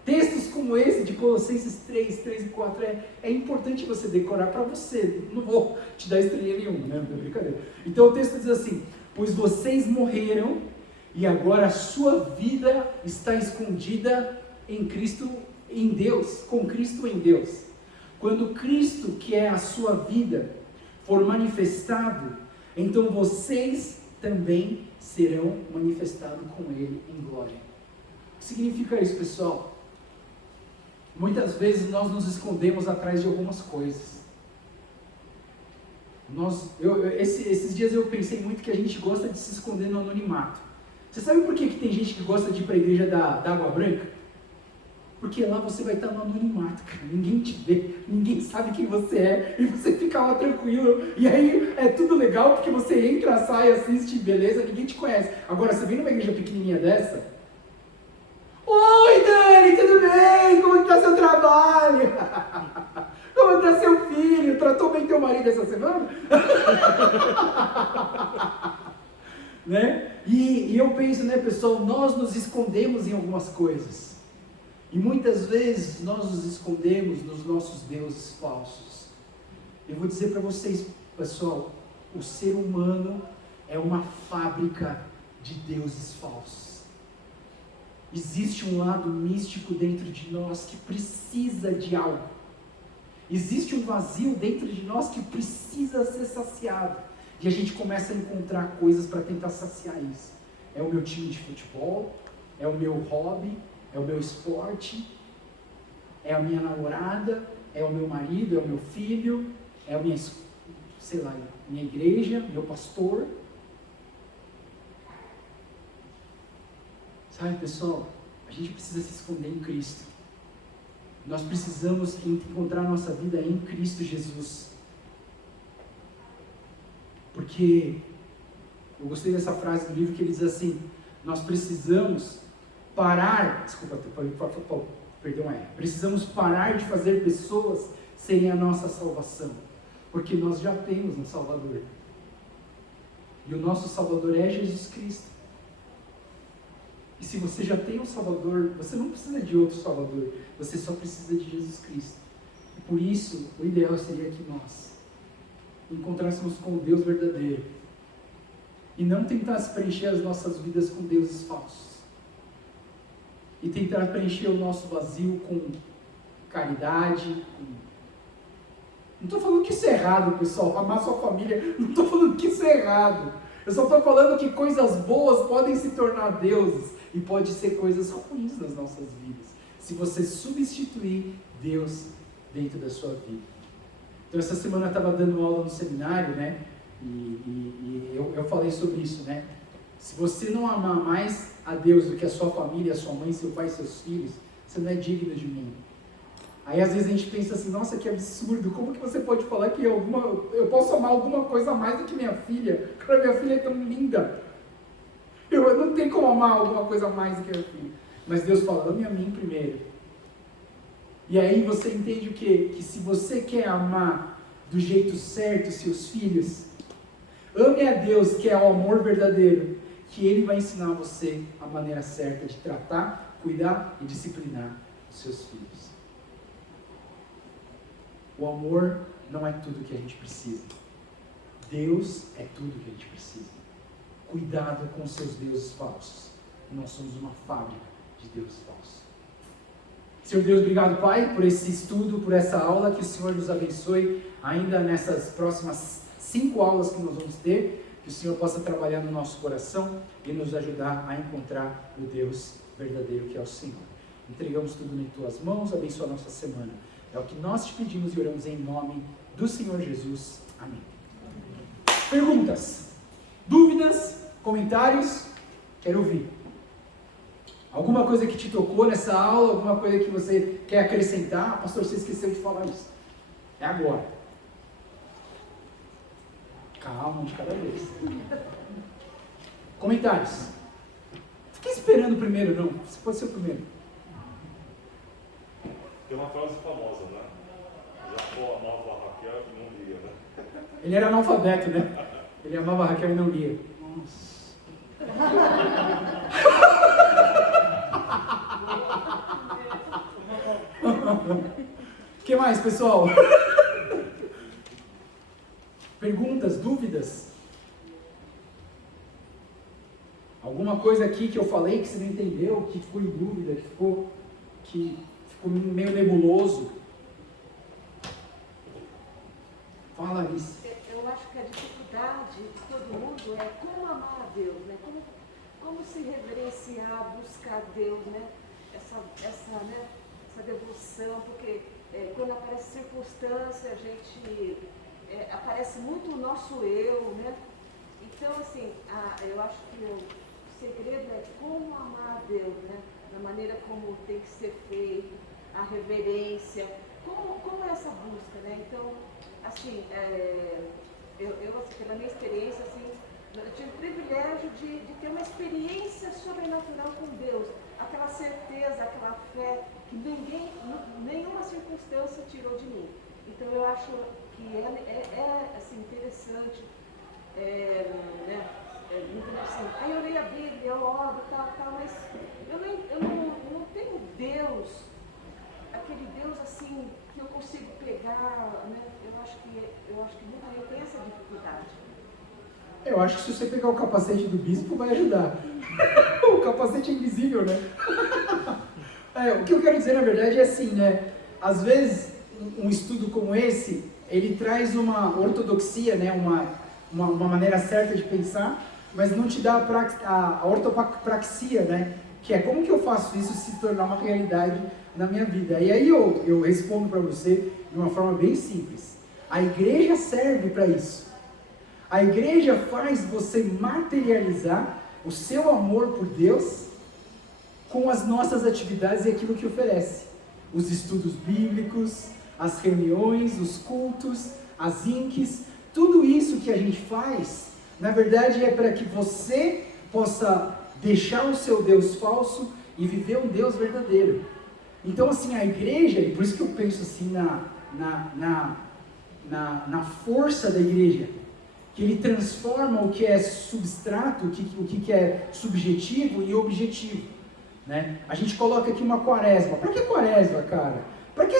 Textos como esse de Colossenses 3 e 4 é importante você decorar para você. Não vou te dar estrelinha nenhuma, né? Não é brincadeira. Então o texto diz assim: pois vocês morreram e agora a sua vida está escondida em Cristo, em Deus, com Cristo em Deus. Quando Cristo, que é a sua vida, for manifestado, então vocês também serão manifestados com Ele em glória. O que significa isso, pessoal? Muitas vezes nós nos escondemos atrás de algumas coisas. Esses dias eu pensei muito que a gente gosta de se esconder no anonimato. Você sabe por que tem gente que gosta de ir para a igreja da Água Branca? Porque lá você vai estar no anonimato, cara. Ninguém te vê, ninguém sabe quem você é, e você fica lá tranquilo. E aí é tudo legal, porque você entra, sai, assiste, beleza, ninguém te conhece. Agora, você vem numa igreja pequenininha dessa: oi, Dani, tudo bem? Como está seu trabalho? Como está seu filho? Tratou bem teu marido essa semana? Né? E eu penso, né, pessoal, nós nos escondemos em algumas coisas. E muitas vezes nós nos escondemos nos nossos deuses falsos. Eu vou dizer para vocês, pessoal, o ser humano é uma fábrica de deuses falsos. Existe um lado místico dentro de nós que precisa de algo. Existe um vazio dentro de nós que precisa ser saciado. E a gente começa a encontrar coisas para tentar saciar isso. É o meu time de futebol, é o meu hobby, é o meu esporte, é a minha namorada, é o meu marido, é o meu filho, é a minha, sei lá, minha igreja, meu pastor. Sabe, pessoal, a gente precisa se esconder em Cristo. Nós precisamos encontrar a nossa vida em Cristo Jesus. Porque eu gostei dessa frase do livro que ele diz assim: nós precisamos parar, precisamos parar de fazer pessoas serem a nossa salvação, porque nós já temos um Salvador. E o nosso Salvador é Jesus Cristo. E se você já tem um Salvador, você não precisa de outro Salvador, você só precisa de Jesus Cristo. E por isso, o ideal seria que nós encontrássemos com o Deus verdadeiro e não tentasse preencher as nossas vidas com deuses falsos. E tentar preencher o nosso vazio com caridade. Não estou falando que isso é errado, pessoal. Amar sua família, não estou falando que isso é errado. Eu só estou falando que coisas boas podem se tornar deuses e pode ser coisas ruins nas nossas vidas, se você substituir Deus dentro da sua vida. Então essa semana eu estava dando aula no seminário, né? E eu falei sobre isso, né? Se você não amar mais a Deus do que a sua família, a sua mãe, seu pai e seus filhos, você não é digno de mim. Aí às vezes a gente pensa assim: nossa, que absurdo, como que você pode falar que eu posso amar alguma coisa a mais do que minha filha? Cara, minha filha é tão linda. Eu não tenho como amar alguma coisa a mais do que minha filha. Mas Deus fala: ame a mim primeiro. E aí você entende o quê? Que se você quer amar do jeito certo seus filhos, ame a Deus, que é o amor verdadeiro, que Ele vai ensinar você a maneira certa de tratar, cuidar e disciplinar os seus filhos. O amor não é tudo que a gente precisa. Deus é tudo que a gente precisa. Cuidado com os seus deuses falsos. Nós somos uma fábrica de deuses falsos. Senhor Deus, obrigado, Pai, por esse estudo, por essa aula. Que o Senhor nos abençoe ainda nessas próximas 5 aulas que nós vamos ter. Que o Senhor possa trabalhar no nosso coração e nos ajudar a encontrar o Deus verdadeiro que é o Senhor. Entregamos tudo em Tuas mãos, abençoa a nossa semana. É o que nós te pedimos e oramos em nome do Senhor Jesus. Amém. Perguntas? Dúvidas? Comentários? Quero ouvir. Alguma coisa que te tocou nessa aula? Alguma coisa que você quer acrescentar? Pastor, você esqueceu de falar isso. É agora. Calma, um de cada vez. Comentários? Fique esperando o primeiro, não. Você pode ser o primeiro. Tem uma frase famosa, né? Jacó amava Raquel e não lia, né? Ele era analfabeto, né? Ele amava Raquel e não lia. Nossa. O que mais, pessoal? Perguntas, dúvidas? Alguma coisa aqui que eu falei que você não entendeu, que ficou em dúvida, que ficou meio nebuloso? Fala, Alice. Eu acho que a dificuldade de todo mundo é como amar a Deus, né? Como se reverenciar, buscar Deus, né? Essa devoção, porque quando aparece circunstância, a gente aparece muito o nosso eu, né? Então, assim, eu acho que o segredo é como amar a Deus, né? Da maneira como tem que ser feito, a reverência, como é essa busca, né? Então, assim, eu assim, pela minha experiência, assim, eu tive o privilégio de ter uma experiência sobrenatural com Deus, aquela certeza, aquela fé que nenhuma circunstância tirou de mim. Então eu acho que é assim, interessante, né? Assim, eu leio a Bíblia, eu oro, tal, mas eu não tenho Deus, aquele Deus assim que eu consigo pegar, né? Eu acho que muita gente tem essa dificuldade. Eu acho que se você pegar o capacete do bispo vai ajudar. O capacete é invisível, né? O que eu quero dizer na verdade é assim, né? Às vezes um estudo como esse, ele traz uma ortodoxia, né? Uma maneira certa de pensar, mas não te dá a ortopraxia, né? Que é como que eu faço isso se tornar uma realidade na minha vida. E aí eu respondo para você de uma forma bem simples. A igreja serve para isso. A igreja faz você materializar o seu amor por Deus com as nossas atividades e aquilo que oferece. Os estudos bíblicos, as reuniões, os cultos, as inques, tudo isso que a gente faz, na verdade é para que você possa deixar o seu Deus falso e viver um Deus verdadeiro. Então assim, a igreja, e por isso que eu penso assim na força da igreja, que ele transforma o que é substrato, o que é subjetivo em objetivo, né? A gente coloca aqui uma quaresma. Para que quaresma, cara? Para que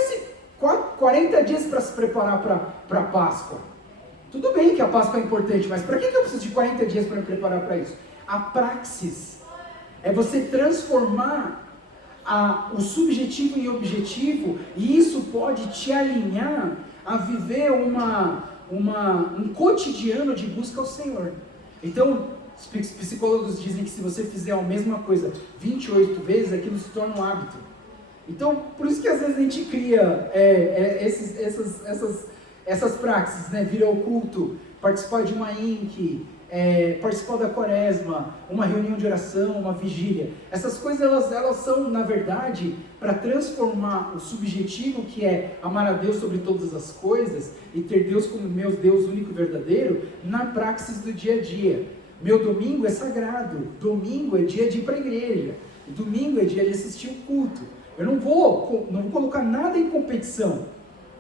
40 dias para se preparar para a Páscoa? Tudo bem que a Páscoa é importante, mas para que eu preciso de 40 dias para me preparar para isso? A praxis é você transformar o subjetivo em objetivo, e isso pode te alinhar a viver um cotidiano de busca ao Senhor. Então, os psicólogos dizem que se você fizer a mesma coisa 28 vezes, aquilo se torna um hábito. Então, por isso que às vezes a gente cria essas praxis, né? Vir ao culto, participar de uma INC, participar da quaresma, uma reunião de oração, uma vigília. Essas coisas elas são, na verdade, para transformar o subjetivo, que é amar a Deus sobre todas as coisas e ter Deus como meu Deus único e verdadeiro, na praxis do dia a dia. Meu domingo é sagrado, domingo é dia de ir para a igreja, domingo é dia de assistir o culto. Eu não vou colocar nada em competição,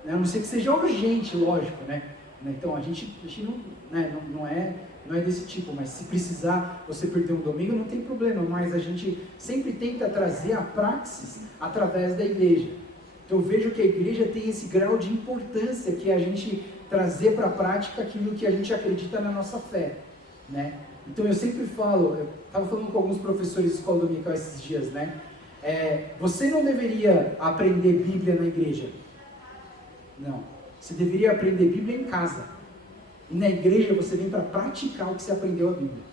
né? A não ser que seja urgente, lógico, né? Então a gente não é desse tipo, mas se precisar você perder um domingo, não tem problema, mas a gente sempre tenta trazer a praxis através da igreja. Então eu vejo que a igreja tem esse grau de importância, que é a gente trazer para a prática aquilo que a gente acredita na nossa fé, né? Então eu sempre falo, eu estava falando com alguns professores de escola dominical esses dias, né? Você não deveria aprender Bíblia na igreja. Não, você deveria aprender Bíblia em casa. E na igreja você vem para praticar o que você aprendeu a Bíblia.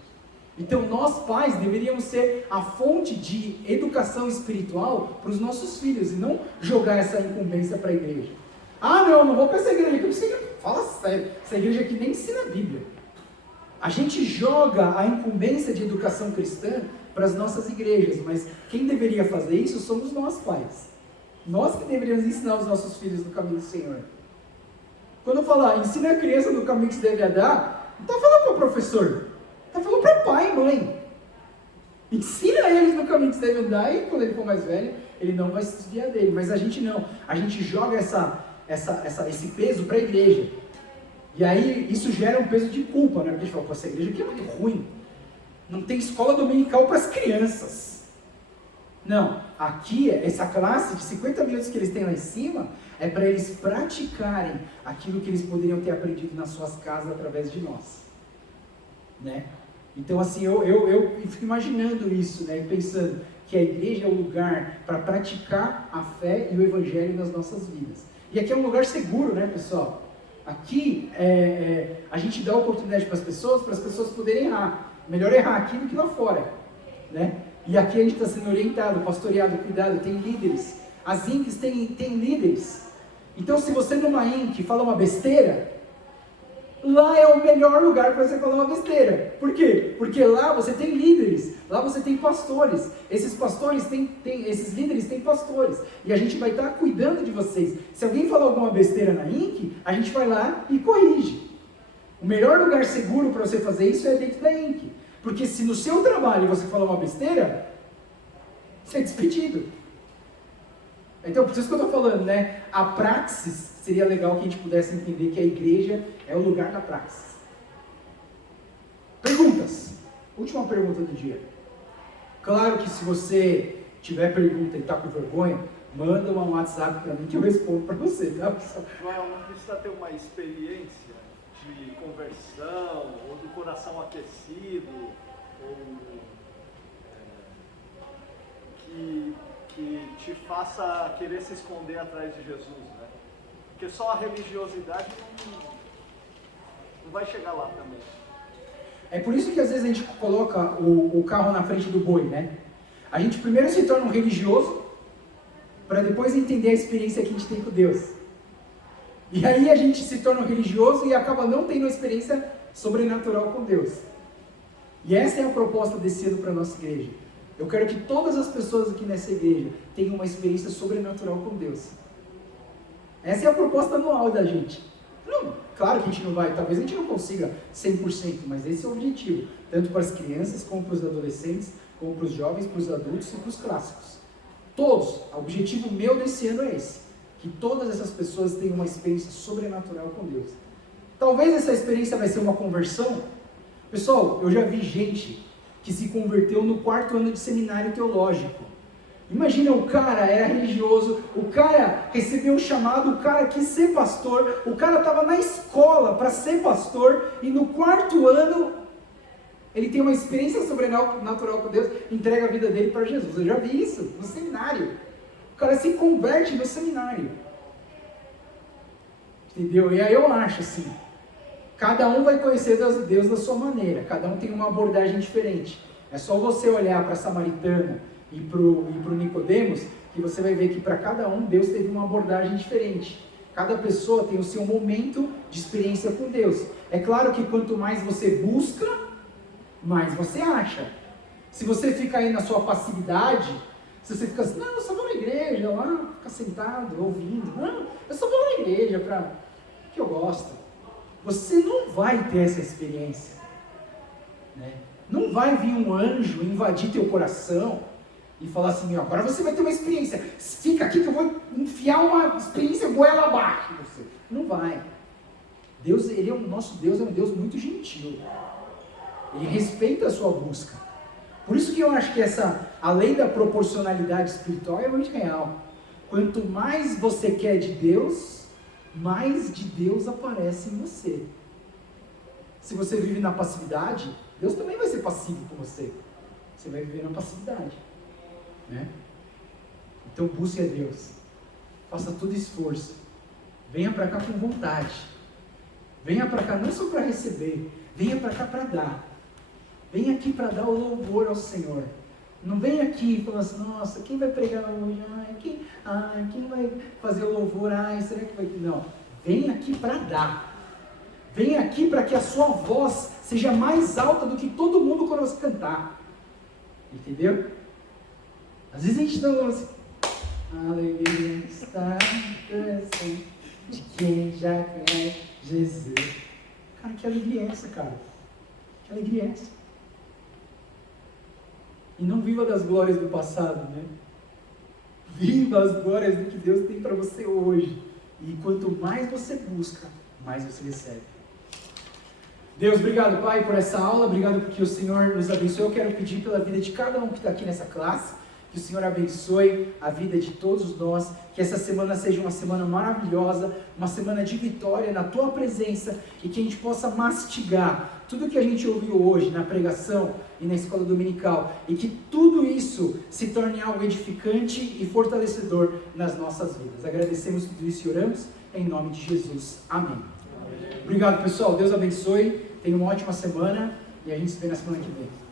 Então nós pais deveríamos ser a fonte de educação espiritual para os nossos filhos e não jogar essa incumbência para a igreja. Ah não vou para essa igreja. Fala sério, essa igreja aqui nem ensina a Bíblia. A gente joga a incumbência de educação cristã para as nossas igrejas, mas quem deveria fazer isso somos nós pais. Nós que deveríamos ensinar os nossos filhos no caminho do Senhor. Quando eu falar, ensina a criança no caminho que se deve andar, não está falando para o professor, está falando para pai e mãe. Ensina eles no caminho que se deve andar, e quando ele for mais velho, ele não vai se desviar dele. Mas a gente não, a gente joga esse peso para a igreja. E aí isso gera um peso de culpa, né? Porque a gente fala, essa igreja aqui é muito ruim. Não tem escola dominical para as crianças. Não, Aqui, essa classe de 50 minutos que eles têm lá em cima, é para eles praticarem aquilo que eles poderiam ter aprendido nas suas casas através de nós. Né? Então, assim, eu fico imaginando isso, né? E pensando que a igreja é o lugar para praticar a fé e o evangelho nas nossas vidas. E aqui é um lugar seguro, né, pessoal? Aqui a gente dá oportunidade para as pessoas poderem errar. Melhor errar aqui do que lá fora, né? E aqui a gente está sendo orientado, pastoreado, cuidado, tem líderes. As INCs têm líderes. Então, se você numa INC fala uma besteira, lá é o melhor lugar para você falar uma besteira. Por quê? Porque lá você tem líderes, lá você tem pastores. Esses pastores esses líderes têm pastores. E a gente vai estar cuidando de vocês. Se alguém falar alguma besteira na INC, a gente vai lá e corrige. O melhor lugar seguro para você fazer isso é dentro da INC. Porque se no seu trabalho você falar uma besteira, você é despedido. Então, por isso que eu estou falando, né? A praxis, seria legal que a gente pudesse entender que a igreja é o lugar da praxis. Perguntas. Última pergunta do dia. Claro que se você tiver pergunta e está com vergonha, manda um WhatsApp para mim que eu respondo para você, tá, pessoal? Não precisa ter uma experiência de conversão, ou do coração aquecido, ou que te faça querer se esconder atrás de Jesus, né? Porque só a religiosidade não vai chegar lá também. É por isso que às vezes a gente coloca o carro na frente do boi, né? A gente primeiro se torna um religioso, para depois entender a experiência que a gente tem com Deus. E aí a gente se torna um religioso e acaba não tendo uma experiência sobrenatural com Deus. E essa é a proposta desse ano para a nossa igreja. Eu quero que todas as pessoas aqui nessa igreja tenham uma experiência sobrenatural com Deus. Essa é a proposta anual da gente. Não, claro que a gente não vai, talvez a gente não consiga 100%, mas esse é o objetivo. Tanto para as crianças, como para os adolescentes, como para os jovens, para os adultos e para os clássicos. Todos. O objetivo meu desse ano é esse. Que todas essas pessoas tenham uma experiência sobrenatural com Deus. Talvez essa experiência vai ser uma conversão. Pessoal, eu já vi gente que se converteu no 4º ano de seminário teológico. Imagina, o cara era religioso, o cara recebeu um chamado, o cara quis ser pastor, o cara estava na escola para ser pastor, e no 4º ano ele tem uma experiência sobrenatural com Deus, entrega a vida dele para Jesus. Eu já vi isso no seminário. O cara se converte no seminário. Entendeu? E aí eu acho assim, cada um vai conhecer Deus da sua maneira, cada um tem uma abordagem diferente. É só você olhar para a samaritana e para o Nicodemos, que você vai ver que para cada um Deus teve uma abordagem diferente. Cada pessoa tem o seu momento de experiência com Deus. É claro que quanto mais você busca, mais você acha. Se você fica aí na sua passividade, se você fica assim, não, eu só vou na igreja, lá, ficar sentado, ouvindo, não, eu só vou na igreja para que eu gosto. Você não vai ter essa experiência, né? Não vai vir um anjo invadir teu coração e falar assim, ó, agora você vai ter uma experiência, fica aqui que eu vou enfiar uma experiência goela abaixo em você. Não vai. Deus, nosso Deus é um Deus muito gentil. Ele respeita a sua busca. Por isso que eu acho que a lei da proporcionalidade espiritual é muito real. Quanto mais você quer de Deus, mais de Deus aparece em você. Se você vive na passividade, Deus também vai ser passivo com você. Você vai viver na passividade, né? Então busque a Deus. Faça todo esforço. Venha para cá com vontade. Venha para cá não só para receber, venha para cá para dar. Venha aqui para dar o louvor ao Senhor. Não venha aqui falando assim, nossa, quem vai pregar hoje? Quem vai fazer o louvor? Será que vai... Não, venha aqui para dar. Venha aqui para que a sua voz seja mais alta do que todo mundo quando você cantar. Entendeu? Às vezes a gente não assim, alegria está presente de quem já conhece Jesus. Cara, que alegria é essa, cara? Que alegria é essa? E não viva das glórias do passado, né? Viva as glórias do que Deus tem para você hoje. E quanto mais você busca, mais você recebe. Deus, obrigado, Pai, por essa aula. Obrigado porque o Senhor nos abençoe. Eu quero pedir pela vida de cada um que está aqui nessa classe. Que o Senhor abençoe a vida de todos nós, que essa semana seja uma semana maravilhosa, uma semana de vitória na Tua presença, e que a gente possa mastigar tudo que a gente ouviu hoje na pregação e na escola dominical, e que tudo isso se torne algo edificante e fortalecedor nas nossas vidas. Agradecemos tudo isso e oramos em nome de Jesus. Amém. Obrigado, pessoal. Deus abençoe. Tenha uma ótima semana e a gente se vê na semana que vem.